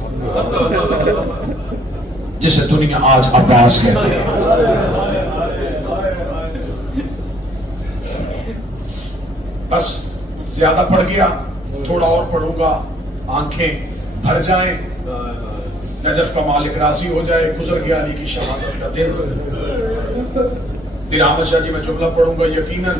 جسے دنیا آج عباس کہتے ہیں۔ بس زیادہ پڑھ گیا، تھوڑا اور پڑھوں گا، آنکھیں بھر جائیں، نجف کا مالک راضی ہو جائے، گزر گیا علی کی شہادت کا دن۔ پھر احمد شاہ جی میں جملہ پڑھوں گا، یقیناً